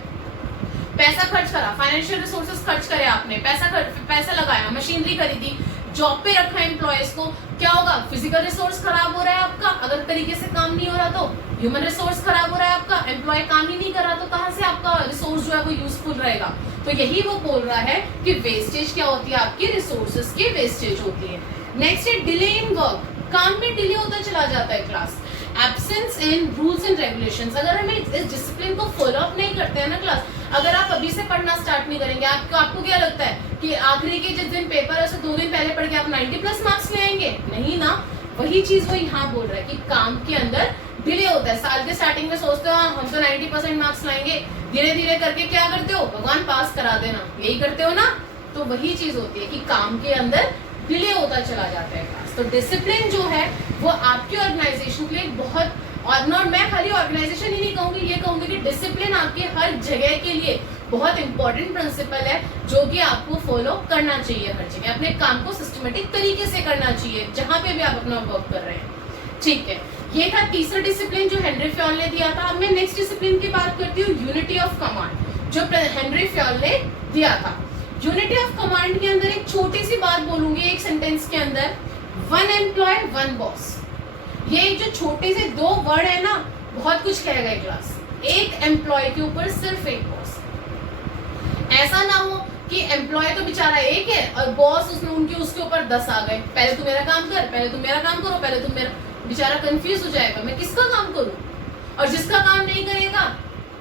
पैसा खर्च करा, फाइनेंशियल रिसोर्सेज खर्च करे आपने, पैसा लगाया, मशीनरी खरीदी, जॉब पे रखा एम्प्लॉयज को, क्या होगा, फिजिकल रिसोर्स खराब हो रहा है आपका, अगर तरीके से काम नहीं हो रहा तो ह्यूमन रिसोर्स खराब हो रहा है आपका, एम्प्लॉय काम ही नहीं कर रहा तो कहाँ से आपका रिसोर्स जो है वो यूजफुल रहेगा। तो यही वो बोल रहा है कि वेस्टेज क्या होती है, आपकी रिसोर्सेज की वेस्टेज होती है। नेक्स्ट है डिले इन वर्क, काम में डिले होता चला जाता है class. Absence in rules and regulations, अगर हम इस डिसिप्लिन को फॉलो अप नहीं करते हैं ना क्लास, अगर आप अभी से पढ़ना स्टार्ट नहीं करेंगे, आपको क्या लगता है कि आखिरी के जिस दिन पेपर है उससे 2 दिन पहले पढ़ के आप 90+ मार्क्स ले आएंगे? नहीं ना, वही चीज वो यहाँ बोल रहा है कि काम के अंदर डिले होता है। साल के स्टार्टिंग में सोचते हो हम तो 90% मार्क्स लाएंगे, धीरे धीरे करके क्या करते हो, भगवान पास करा देना, यही करते हो ना। तो वही चीज होती है कि काम के अंदर डिले होता चला जाता है क्लास। तो डिसिप्लिन जो है वो आपकी ऑर्गेनाइजेशन के लिए बहुत, और मैं खाली ऑर्गेनाइजेशन ही नहीं कहूंगी, ये कहूंगी कि डिसिप्लिन आपकी हर जगह के लिए बहुत इंपॉर्टेंट प्रिंसिपल है, जो कि आपको फॉलो करना चाहिए हर जगह। अपने काम को सिस्टमेटिक तरीके से करना चाहिए जहां पे भी आप अपना वर्क कर रहे हैं। ठीक है, ये था तीसरा डिसिप्लिन जो हेनरी फ्योल ने दिया था। अब मैं नेक्स्ट डिसिप्लिन की बात करती हूँ, यूनिटी ऑफ कमांड, जो हेनरी फ्योल ने दिया था। यूनिटी ऑफ कमांड के अंदर एक छोटी सी बात बोलूंगी एक सेंटेंस के अंदर, 1 एम्प्लॉय 1 बॉस। ये जो छोटे से 2 वर्ड है ना, बहुत कुछ कह गए क्लास। एक एम्प्लॉय के ऊपर सिर्फ एक बॉस। ऐसा ना हो कि एम्प्लॉय तो बेचारा एक है और बॉस उसके ऊपर 10 आ गए, पहले तू मेरा काम कर, पहले तुम मेरा काम करो, पहले तुम मेरा, बेचारा कंफ्यूज हो जाएगा, मैं किसका काम करूं। और जिसका काम नहीं करेगा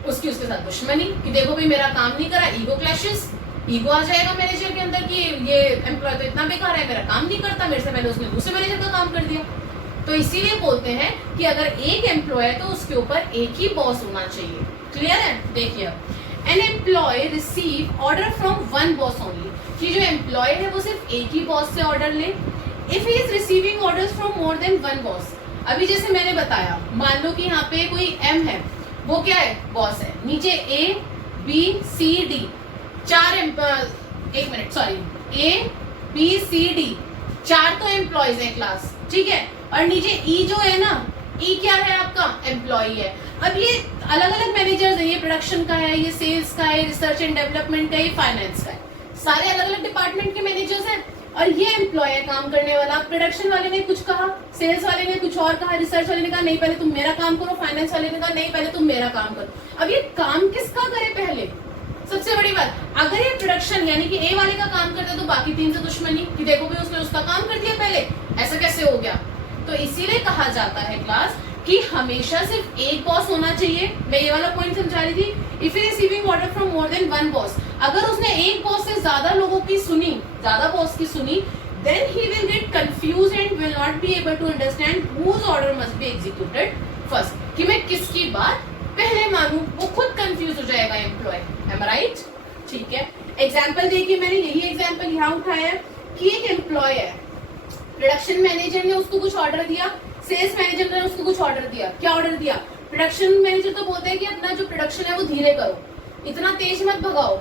उसके साथ दुश्मनी कि देखो भाई मेरा काम नहीं करा, ईगो क्लैशेस, ईगो आ जाएगा मैनेजर के अंदर कि ये एम्प्लॉय तो इतना बेकार है, मेरा काम नहीं करता, मेरे से पहले उसने दूसरे मैनेजर का काम कर दिया। तो इसीलिए बोलते हैं कि अगर एक एम्प्लॉय है तो उसके ऊपर एक ही बॉस होना चाहिए। क्लियर है? देखिए, an employee receive order from 1 boss only, कि जो एम्प्लॉय है वो सिर्फ एक ही बॉस से ऑर्डर ले। If he is receiving orders from more than 1 boss, अभी जैसे मैंने बताया, मान लो कि यहाँ पे कोई एम है, वो क्या है, बॉस है, नीचे ए बी सी डी 4 तो एम्प्लॉयज है क्लास, ठीक है। और नीचे ई जो है ना, ई क्या है आपका, एम्प्लॉय है। अब ये अलग अलग मैनेजर्स है, ये प्रोडक्शन का है, ये सेल्स का है, रिसर्च एंड डेवलपमेंट का है, ये फाइनेंस का है, सारे अलग अलग डिपार्टमेंट के मैनेजर्स हैं। और ये एम्प्लॉय है काम करने वाला, प्रोडक्शन वाले ने कुछ कहा, सेल्स वाले ने कुछ और कहा, रिसर्च वाले ने कहा नहीं पहले तुम मेरा काम करो, फाइनेंस वाले ने कहा नहीं पहले तुम मेरा काम करो। अब ये काम किसका करे पहले, सबसे बड़ी बात, अगर ये प्रोडक्शन यानी कि ए वाले का काम करते तो बाकी 3 से दुश्मनी कि देखो भाई उसने उसका काम कर दिया पहले, ऐसा कैसे हो गया। तो इसीलिए कहा जाता है क्लास कि हमेशा सिर्फ एक बॉस होना चाहिए। मैं ये वाला पॉइंट समझा रही थी, if he receiving order from more than 1 boss, अगर उसने एक बॉस से ज्यादा लोगों की सुनी, ज्यादा बॉस की सुनी, then he will get confused and will not be able to understand whose order must be executed first, कि मैं किसकी बात पहले मानूं, वो खुद कंफ्यूज हो जाएगा एम्प्लॉय। M right? ठीक है, एग्जाम्पल देखिए, मैंने यही एग्जाम्पल यहाँ उठाया है कि एक एम्प्लॉय है, प्रोडक्शन मैनेजर ने उसको कुछ ऑर्डर दिया, सेल्स मैनेजर ने उसको कुछ ऑर्डर दिया। क्या ऑर्डर दिया? प्रोडक्शन मैनेजर तो बोलते हैं कि अपना जो प्रोडक्शन है वो धीरे करो, इतना तेज मत भगाओ,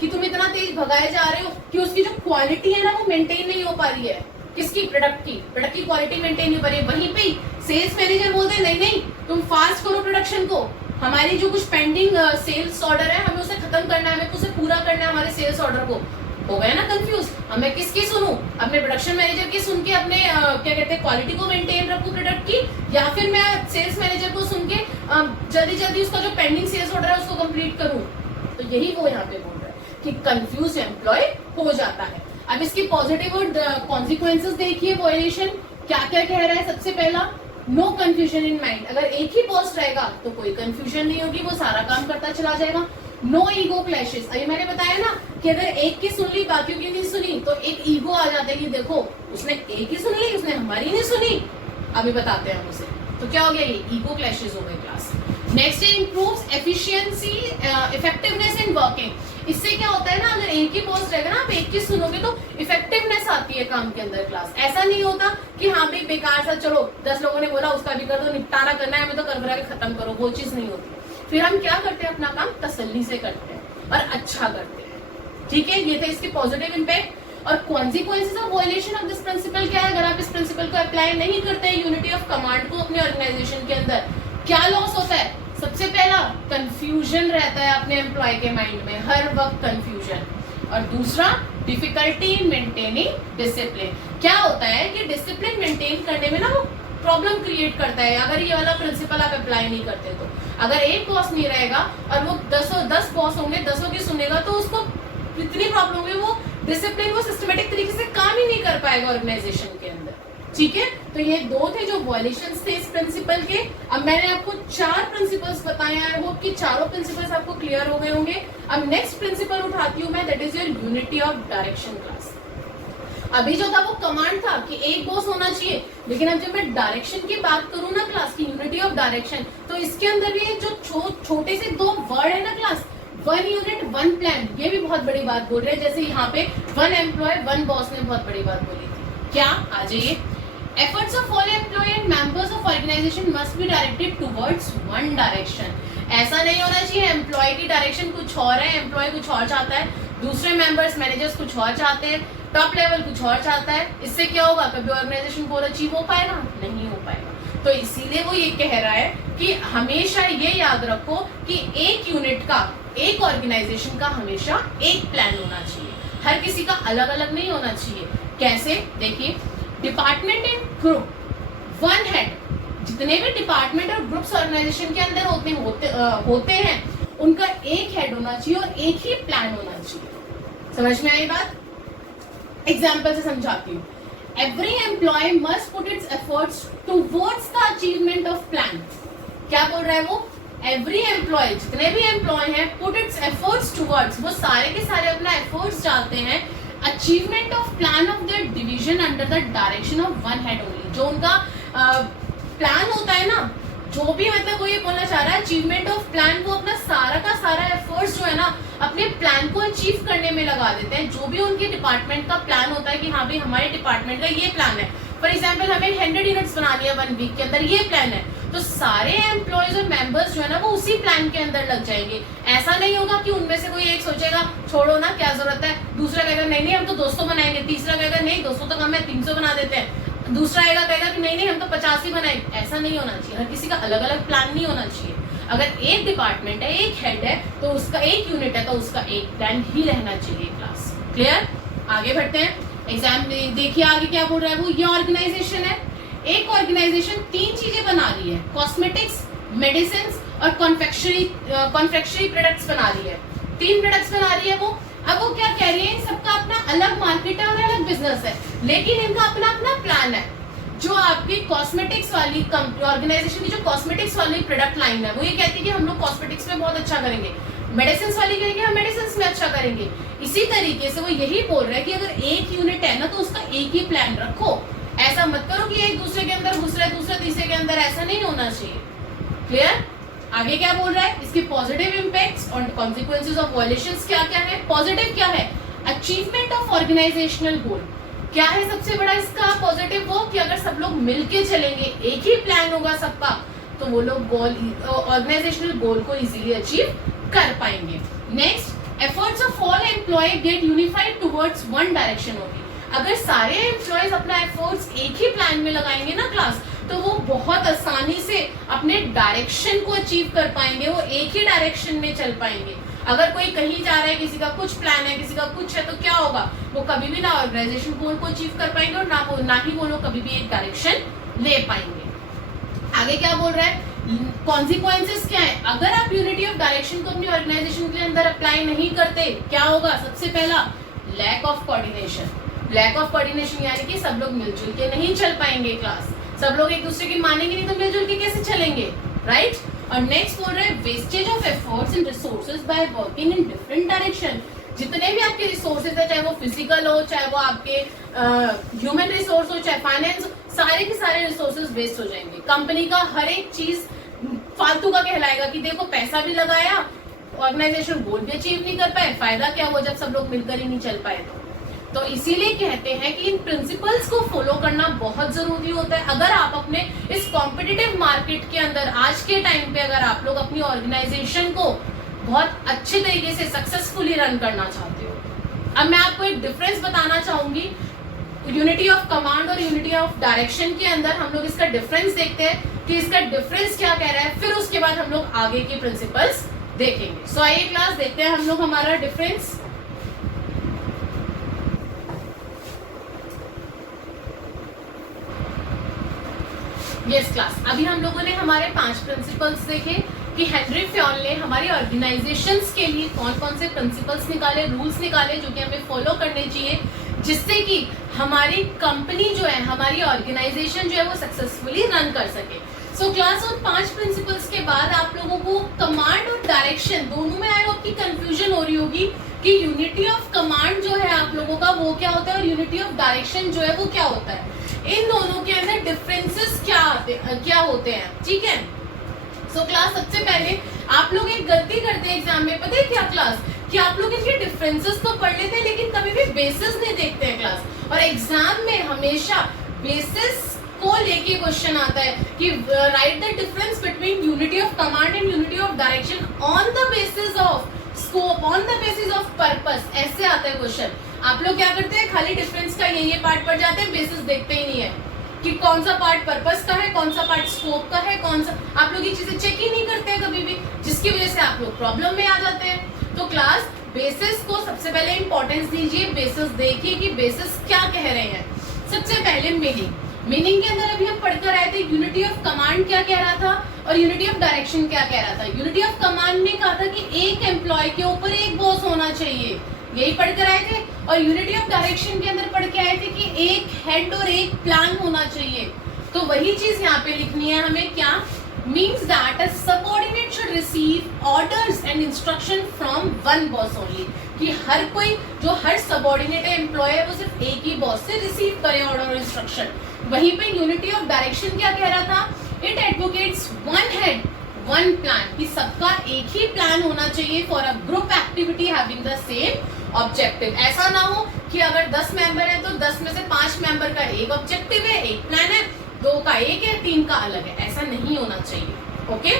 कि तुम इतना तेज भगाए जा रहे हो कि उसकी जो क्वालिटी है ना वो मेंटेन नहीं हो पा रही है। किसकी? प्रोडक्ट की क्वालिटी मेंटेन नहीं हो पा रही है। वहीं पे सेल्स मैनेजर बोलते हैं नहीं तुम फास्ट करो प्रोडक्शन को, हमारी जो कुछ पेंडिंग सेल्स ऑर्डर है हमें उसे खत्म करना है, हमें उसे पूरा करना है हमारे सेल्स ऑर्डर को। हो गया ना कंफ्यूज, हमें किसकी सुनूं, अपने प्रोडक्शन मैनेजर की सुन के अपने क्या कहते हैं क्वालिटी को मेंटेन रखूं प्रोडक्ट की, या फिर मैं सेल्स मैनेजर को सुन के जल्दी जल्दी उसका जो पेंडिंग सेल्स ऑर्डर है उसको कंप्लीट करूं। तो यही वो यहाँ पे बोल रहा है कि कंफ्यूज एम्प्लॉय हो जाता है। अब इसकी पॉजिटिव और कॉन्सिक्वेंसेस देखिए, वॉयलेशन क्या क्या कह रहा है। सबसे पहला, नो कंफ्यूजन इन माइंड, अगर एक ही बॉस रहेगा तो कोई कंफ्यूजन नहीं होगी, वो सारा काम करता चला जाएगा। नो ईगो क्लैशेस, अभी मैंने बताया ना कि अगर एक की सुन ली बाकियों की नहीं सुनी तो एक ईगो आ जाता है कि देखो उसने एक ही सुन ली, उसने हमारी नहीं सुनी, अभी बताते हैं हम उसे। तो क्या हो गया, ये ईगो क्लैशेस हो गए क्लास। नेक्स्ट है improves efficiency effectiveness in working. इससे क्या होता है ना, अगर एक ही पोस्ट रहेगा ना, आप एक की सुनोगे तो इफेक्टिवनेस आती है काम के अंदर क्लास। ऐसा नहीं होता कि हाँ भाई बेकार सा, चलो 10 लोगों ने बोला उसका भी कर दो, निपटारा करना है हमें तो कर के खत्म करो, वो चीज नहीं होती। फिर हम क्या करते हैं, अपना काम तसल्ली से करते हैं और अच्छा करते हैं। ठीक है, ये थे इसके पॉजिटिव इम्पैक्ट। और consequences of violation of this principle क्या है? अगर आप इस प्रिंसिपल को अप्लाई नहीं करते हैं यूनिटी ऑफ कमांड को अपने ऑर्गेनाइजेशन के अंदर, क्या लॉस होता है? सबसे पहला कंफ्यूजन रहता है अपने एम्प्लॉय के माइंड में, हर वक्त कंफ्यूजन। और दूसरा डिफिकल्टी इन मेंटेनिंग डिसिप्लिन। क्या होता है कि डिसिप्लिन मेंटेन करने में ना वो प्रॉब्लम क्रिएट करता है अगर ये वाला प्रिंसिपल आप अप्लाई नहीं करते तो। अगर एक बॉस नहीं रहेगा और वो 10 बॉस होंगे, 10 की सुनेगा, तो उसको इतनी प्रॉब्लम होगी, वो डिसिप्लिन को सिस्टमेटिक तरीके से काम ही नहीं कर पाएगा ऑर्गेनाइजेशन के अंदर। ठीक है, तो ये दो थे जो वायलेशंस थे इस प्रिंसिपल के। अब मैंने आपको 4 प्रिंसिपल्स बताए हैं, आई होप कि चारों प्रिंसिपल्स आपको क्लियर हो गए होंगे। अब नेक्स्ट प्रिंसिपल उठाती हूँ मैं, that is your unity of direction class. अभी जो था वो कमांड था कि एक बॉस होना चाहिए, लेकिन अब जब मैं डायरेक्शन की बात करूँ ना क्लास की, यूनिटी ऑफ डायरेक्शन, तो इसके अंदर भी जो छोटे से 2 वर्ड है ना क्लास, 1 यूनिट 1 प्लान, ये भी बहुत बड़ी बात बोल रहे हैं। जैसे यहाँ पे 1 एम्प्लॉय 1 बॉस ने बहुत बड़ी बात बोली थी। क्या? आ जाइए। Efforts of all employee and members of organization must be directed towards one direction. ऐसा नहीं होना चाहिए एम्प्लॉय की डायरेक्शन कुछ और है, एम्प्लॉय कुछ और चाहता है, दूसरे मेंबर्स मैनेजर्स कुछ और चाहते हैं, टॉप लेवल कुछ और चाहता है। इससे क्या होगा? कभी ऑर्गेनाइजेशन गोल अचीव हो पाएगा? नहीं हो पाएगा। तो इसीलिए वो ये कह रहा है कि हमेशा ये याद रखो कि एक यूनिट का, एक ऑर्गेनाइजेशन का हमेशा एक प्लान होना चाहिए, हर किसी का अलग अलग नहीं होना चाहिए। कैसे? देखिए, डिपार्टमेंट एंड ग्रुप, 1 हेड, जितने भी डिपार्टमेंट और ग्रुप्स ऑर्गेनाइजेशन के अंदर होते हैं, उनका एक हेड होना चाहिए और एक ही प्लान होना चाहिए। समझ में आई बात? एग्जाम्पल से समझाती हूँ। Every employee must put its efforts towards the achievement of plan. क्या बोल रहा है वो? एवरी एम्प्लॉय, जितने भी एम्प्लॉय हैं, पुट इट्स एफर्ट्स टुवर्ड्स, वो सारे के सारे अपना एफर्ट्स डालते हैं achievement of plan of the division under the direction of 1 head only. जो उनका प्लान होता है ना, जो भी मतलब वो ये बोलना चाह रहा है अचीवमेंट ऑफ प्लान, वो अपना सारा का सारा एफर्ट्स जो है ना अपने प्लान को अचीव करने में लगा देते हैं। जो भी उनके डिपार्टमेंट का प्लान होता है कि हाँ भाई हमारे डिपार्टमेंट का ये प्लान है, फॉर एग्जाम्पल हमें 100 यूनिट्स बनानी है 1 वीक के अंदर, ये प्लान है, तो सारे एम्प्लॉयज और मेंबर्स जो है ना वो उसी प्लान के अंदर लग जाएंगे। ऐसा नहीं होगा कि उनमें से कोई एक सोचेगा छोड़ो ना क्या जरूरत है, दूसरा कहेगा नहीं नहीं हम तो 200 बनाएंगे, तीसरा कहेगा नहीं 200 तो कम है 300 बना देते हैं, दूसरा आएगा कहेगा कि नहीं नहीं हम तो 50 ही बनाएंगे। ऐसा नहीं होना चाहिए, हर किसी का अलग अलग प्लान नहीं होना चाहिए। अगर एक डिपार्टमेंट है, एक हेड है, तो उसका एक यूनिट है, तो उसका एक प्लान ही रहना चाहिए। Class clear? आगे बढ़ते हैं। एग्जाम देखिए आगे क्या बोल रहा है वो। ये ऑर्गेनाइजेशन है, एक ऑर्गेनाइजेशन 3 चीजें बना रही है, कॉस्मेटिक्स, मेडिसिन और कॉन्फेक्शनरी प्रोडक्ट्स बना रही है। 3 प्रोडक्ट्स बना रही है वो। अब वो क्या कह रही है, सबका अपना अलग मार्केट है और अलग बिजनेस है, लेकिन इनका अपना अपना प्लान है। जो आपकी कॉस्मेटिक्स वाली ऑर्गेनाइजेशन की जो कॉस्मेटिक्स वाली प्रोडक्ट लाइन है, वो ये कहती है कि हम लोग कॉस्मेटिक्स में बहुत अच्छा करेंगे, मेडिसिन वाली कहेंगे हम मेडिसिन में अच्छा करेंगे। इसी तरीके से वो यही बोल रहा है कि अगर एक यूनिट है ना तो उसका एक ही प्लान रखो, ऐसा मत करो कि एक दूसरे के अंदर घुस रहे, दूसरे तीसरे के अंदर, ऐसा नहीं होना चाहिए। क्लियर? आगे क्या बोल रहा है, इसके पॉजिटिव इंपैक्ट्स और कॉन्सिक्वेंसेज ऑफ वायलेशंस क्या क्या है। पॉजिटिव क्या है? अचीवमेंट ऑफ ऑर्गेनाइजेशनल गोल। क्या है सबसे बड़ा इसका पॉजिटिव? वो कि अगर सब लोग मिलके चलेंगे, एक ही प्लान होगा सबका, तो वो लोग गोल, ऑर्गेनाइजेशनल गोल को इजीली अचीव कर पाएंगे। Next, efforts of all employee get unified towards 1 direction होगी। अगर सारे एम्प्लॉयज अपना एफर्ट्स एक ही प्लान में लगाएंगे ना क्लास, तो वो बहुत आसानी से अपने डायरेक्शन को अचीव कर पाएंगे, वो एक ही डायरेक्शन में चल पाएंगे। अगर कोई कहीं जा रहा है, किसी का कुछ प्लान है, किसी का कुछ है, तो क्या होगा, वो कभी भी ना ऑर्गेनाइजेशन गोल को अचीव कर पाएंगे और ना ही वो लोग कभी भी एक डायरेक्शन ले पाएंगे। आगे क्या बोल रहा है, कॉन्सिक्वेंसेस क्या है? अगर आप यूनिटी ऑफ डायरेक्शन को अपनी ऑर्गेनाइजेशन के अंदर अप्लाई नहीं करते, क्या होगा? सबसे पहला, lack of coordination. Lack of coordination यानी कि सब लोग मिलजुल के नहीं चल पाएंगे क्लास, सब लोग एक दूसरे की मानेंगे नहीं तो मिलजुल के कैसे चलेंगे, राइट? और नेक्स्ट बोल रहे हैं wastage of efforts and resources by working in different direction. जितने भी आपके रिसोर्सेज है, चाहे वो फिजिकल हो, चाहे वो आपके ह्यूमन रिसोर्स हो, चाहे फाइनेंस, सारे के सारे रिसोर्सेज वेस्ट हो जाएंगे। कंपनी का हर एक चीज फालतू का कहलाएगा कि देखो पैसा भी लगाया, ऑर्गेनाइजेशन गोल भी अचीव नहीं कर पाए, फायदा क्या हुआ जब सब लोग मिलकर ही नहीं चल पाए। तो इसीलिए कहते हैं कि इन प्रिंसिपल्स को फॉलो करना बहुत जरूरी होता है। अगर आप अपने इस कॉम्पिटिटिव मार्केट के अंदर आज के टाइम पे अगर आप लोग अपनी ऑर्गेनाइजेशन को बहुत अच्छे तरीके से सक्सेसफुली रन करना चाहते हो, अब मैं आपको एक डिफरेंस बताना चाहूंगी यूनिटी ऑफ कमांड और यूनिटी ऑफ डायरेक्शन के अंदर। हम लोग इसका डिफरेंस देखते हैं कि इसका डिफरेंस क्या कह रहा है, फिर उसके बाद हम लोग आगे के प्रिंसिपल्स देखेंगे। सो आइए क्लास देखते हैं हम लोग हमारा डिफरेंस। यस क्लास, अभी हम लोगों ने हमारे 5 प्रिंसिपल्स देखे कि हेनरी फ्योल ने हमारी ऑर्गेनाइजेशंस के लिए कौन कौन से प्रिंसिपल्स निकाले, रूल्स निकाले जो कि हमें फॉलो करने चाहिए, जिससे कि हमारी कंपनी जो है, हमारी ऑर्गेनाइजेशन जो है वो सक्सेसफुली रन कर सके। सो क्लास उन 5 प्रिंसिपल्स के बाद आप लोगों को कमांड और डायरेक्शन दोनों में आई होप की कंफ्यूजन हो रही होगी कि यूनिटी ऑफ कमांड जो है आप लोगों का वो क्या होता है और यूनिटी ऑफ डायरेक्शन जो है वो क्या होता है, इन दोनों के अंदर डिफरेंसेस क्या होते हैं, ठीक है। सो क्लास सबसे पहले आप लोग एक गलती करते हैं एग्जाम में, पता है क्या क्लास, कि आप लोग इनके डिफरेंसेस तो पढ़ लेते हैं लेकिन कभी भी बेसिस नहीं देखते हैं क्लास। और एग्जाम में हमेशा बेसिस को लेके क्वेश्चन आता है कि right the difference between unity of command and unity of direction on the basis of scope, on the basis of purpose, ऐसे आता है क्वेश्चन। आप लोग क्या करते हैं, खाली डिफरेंस का ये पार्ट पढ़ जाते हैं, बेसिस देखते ही नहीं है कि कौन सा पार्ट पर्पस का है, कौन सा पार्ट स्कोप का है, कौन सा, आप लोग ये चीजें चेक ही नहीं करते हैं कभी भी, जिसकी वजह से आप लोग प्रॉब्लम में आ जाते हैं। तो क्लास बेसिस को सबसे पहले इंपॉर्टेंस दीजिए, बेसिस देखिए कि बेसिस क्या कह रहे हैं। सबसे पहले मीनिंग के अंदर अभी हम पढ़कर आए थे यूनिटी ऑफ कमांड क्या कह रहा था और यूनिटी ऑफ डायरेक्शन क्या कह रहा था। यूनिटी ऑफ कमांड ने कहा था कि एक एम्प्लॉय के ऊपर एक बॉस होना चाहिए, यही पढ़कर आए थे। और यूनिटी ऑफ डायरेक्शन के अंदर पढ़ के आए थे कि एक हेड और एक प्लान होना चाहिए। तो वही चीज यहाँ पे लिखनी है हमें, क्या means that a subordinate should receive orders and instruction from one boss only, कि हर कोई जो हर सबऑर्डिनेट एम्प्लॉय है वो सिर्फ एक ही बॉस से रिसीव करे ऑर्डर और इंस्ट्रक्शन। वहीं पे यूनिटी ऑफ डायरेक्शन क्या कह रहा था, it advocates one head one plan, कि सबका एक ही प्लान होना चाहिए for a group activity having the same objective. ऐसा ना हो कि अगर 10 मेंबर है तो 10 में से 5 मेंबर का एक ऑब्जेक्टिव है, एक प्लान है, 2 का एक है, 3 का अलग है, ऐसा नहीं होना चाहिए। ओके,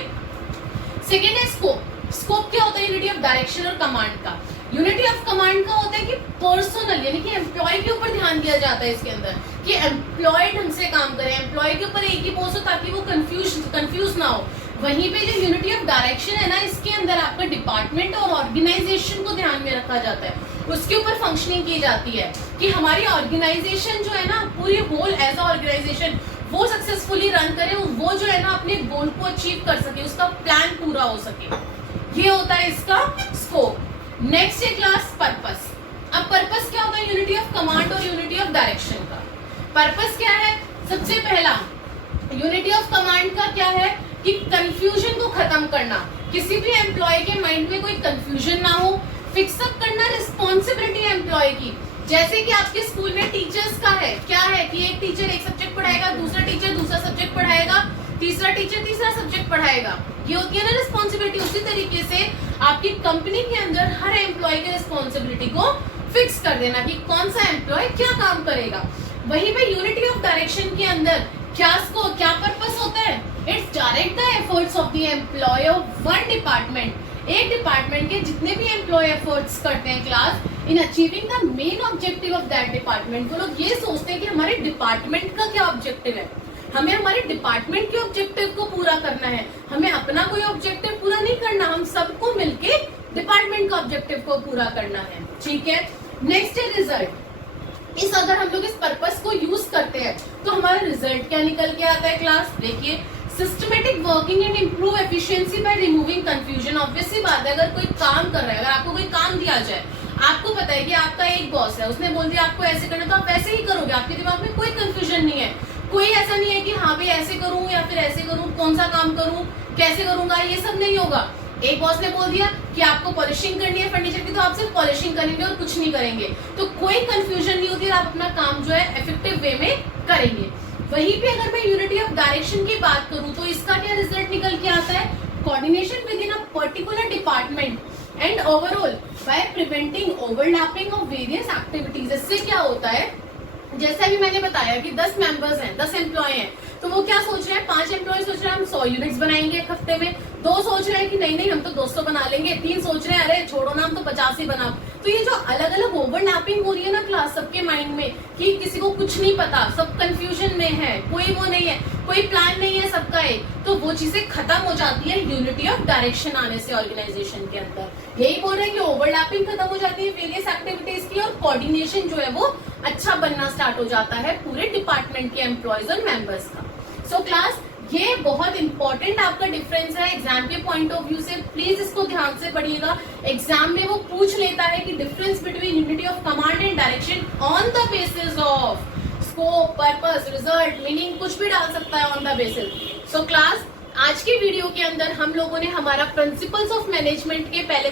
सेकेंड है स्कोप। स्कोप क्या होता है यूनिटी ऑफ डायरेक्शन और कमांड का। यूनिटी ऑफ कमांड का होता है कि पर्सनल यानी कि एम्प्लॉय के ऊपर ध्यान दिया जाता है इसके अंदर, कि एम्प्लॉय ढंग से काम करे, एम्प्लॉय के ऊपर एक ही बॉस हो ताकि वो कंफ्यूज ना हो। वहीं पे जो यूनिटी ऑफ डायरेक्शन है ना, इसके अंदर आपका डिपार्टमेंट और ऑर्गेनाइजेशन को ध्यान में रखा जाता है, उसके ऊपर फंक्शनिंग की जाती है कि हमारी ऑर्गेनाइजेशन जो है ना, पूरी होल एज अ ऑर्गेनाइजेशन वो सक्सेसफुली रन करे, वो जो है ना अपने गोल को अचीव कर सके, उसका प्लान पूरा हो सके, ये होता है इसका स्कोप। नेक्स्ट है क्लास पर्पस। अब पर्पस क्या होता है यूनिटी ऑफ कमांड और यूनिटी ऑफ डायरेक्शन का। पर्पस क्या है, सबसे पहला यूनिटी ऑफ कमांड का क्या है कि कंफ्यूजन को खत्म करना, किसी भी एम्प्लॉय के माइंड में कोई कंफ्यूजन ना हो, फिक्सअप करना रिस्पॉन्सिबिलिटी एम्प्लॉय की। जैसे कि आपके स्कूल में टीचर्स का है, क्या है कि एक टीचर एक सब्जेक्ट पढ़ाएगा, दूसरा टीचर दूसरा सब्जेक्ट पढ़ाएगा, तीसरा टीचर तीसरा सब्जेक्ट पढ़ाएगा, ये होती है ना रिस्पॉन्सिबिलिटी। उसी तरीके से आपकी कंपनी के अंदर हर एम्प्लॉय की रिस्पॉन्सिबिलिटी को फिक्स कर देना कि कौन सा एम्प्लॉय क्या काम करेगा। वहीं पे यूनिटी ऑफ डायरेक्शन के अंदर क्या पर्पस होता है, it's direct the efforts of the employee of one department. एक डिपार्टमेंट के जितने भी एम्प्लॉय एफर्ट्स करते हैं class in achieving the main objective of that department. वो लोग ये सोचते हैं कि हमारे डिपार्टमेंट का क्या ऑब्जेक्टिव है, हमें हमारे डिपार्टमेंट के ऑब्जेक्टिव को पूरा करना है, हमें अपना कोई ऑब्जेक्टिव पूरा नहीं करना, हम सबको मिलके डिपार्टमेंट का ऑब्जेक्टिव को पूरा करना है, ठीक है। नेक्स्ट है रिजल्ट। इस अगर हम लोग इस पर्पस को यूज करते हैं तो हमारा रिजल्ट क्या निकल के आता है क्लास, देखिए systematic working and improve efficiency by removing confusion. Obviously बात है, अगर कोई काम कर रहा है, अगर आपको कोई काम दिया जाए, आपको पता है कि आपका एक बॉस है, उसने बोल दिया आपको ऐसे करना, तो आप वैसे ही करोगे, आपके दिमाग में कोई कंफ्यूजन नहीं है, कोई ऐसा नहीं है कि हाँ भाई ऐसे करूं या फिर ऐसे करूं, कौन सा काम करूं, कैसे करूंगा, ये सब नहीं होगा। एक बॉस ने बोल दिया कि आपको पॉलिशिंग करनी है फर्नीचर की, तो आप सिर्फ पॉलिशिंग करेंगे और कुछ नहीं करेंगे, तो कोई कंफ्यूजन नहीं होती और आप अपना काम जो है इफेक्टिव वे में करेंगे। वहीं पे अगर मैं यूनिटी ऑफ डायरेक्शन की बात करूं तो इसका क्या रिजल्ट निकल के आता है, coordination with in a particular department and overall by preventing overlapping of various activities. इससे क्या होता है, जैसा भी मैंने बताया कि 10 मेंबर्स हैं, 10 एम्प्लॉय हैं, तो वो क्या सोच रहे हैं, 5 एम्प्लॉय सोच रहे हैं हम 100 यूनिट्स बनाएंगे एक हफ्ते में, 2 सोच रहे हैं कि नहीं नहीं हम तो 200 बना लेंगे, 3 सोच रहे हैं अरे छोड़ो ना हम तो 50 ही बना। तो ये जो अलग अलग ओवरलैपिंग हो रही है ना क्लास सबके माइंड में कि किसी को कुछ नहीं पता, सब कंफ्यूजन में है, कोई वो नहीं है, कोई प्लान नहीं है सबका एक, तो वो चीजें खत्म हो जाती है यूनिटी ऑफ डायरेक्शन आने से ऑर्गेनाइजेशन के अंदर। यही बोल रहे हैं कि ओवरलैपिंग खत्म हो जाती है वेरियस एक्टिविटीज की और कोऑर्डिनेशन जो है वो अच्छा बनना स्टार्ट हो जाता है पूरे डिपार्टमेंट के एम्प्लॉयज और मेंबर्स का। सो क्लास ये बहुत इंपॉर्टेंट आपका डिफरेंस है एग्जाम के पॉइंट ऑफ व्यू से, प्लीज इसको ध्यान से पढ़िएगा। एग्जाम में वो पूछ लेता है कि difference between unity of command and direction on the basis of scope, purpose, result, meaning, कुछ भी डाल सकता है on the basis. So class आज के वीडियो के अंदर हम लोगों ने हमारा प्रिंसिपल्स ऑफ मैनेजमेंट के पहले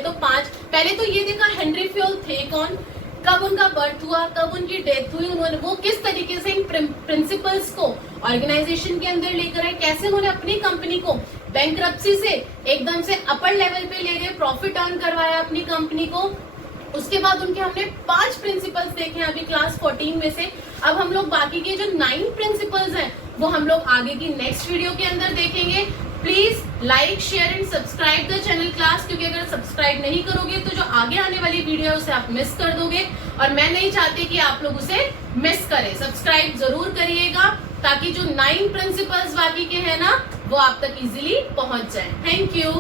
तो ये देखा हेनरी फ्योल थे कौन, कब उनका बर्थ हुआ, कब उनकी डेथ हुई, उन्होंने वो किस तरीके से इन प्रिंसिपल्स को ऑर्गेनाइजेशन के अंदर लेकर आए, कैसे उन्होंने अपनी कंपनी को बैंकरप्सी से एकदम से अपर लेवल पे ले गए, प्रॉफिट अर्न करवाया अपनी कंपनी को। उसके बाद उनके हमने 5 प्रिंसिपल्स देखे अभी क्लास 14 में से। अब हम लोग बाकी के जो 9 प्रिंसिपल्स हैं वो हम लोग आगे की नेक्स्ट वीडियो के अंदर देखेंगे। Please like, share and subscribe the channel class, क्योंकि अगर सब्सक्राइब नहीं करोगे तो जो आगे आने वाली वीडियो है उसे आप मिस कर दोगे और मैं नहीं चाहती कि आप लोग उसे मिस करें। सब्सक्राइब जरूर करिएगा ताकि जो 9 प्रिंसिपल्स बाकी के हैं ना वो आप तक इजीली पहुंच जाए। Thank you.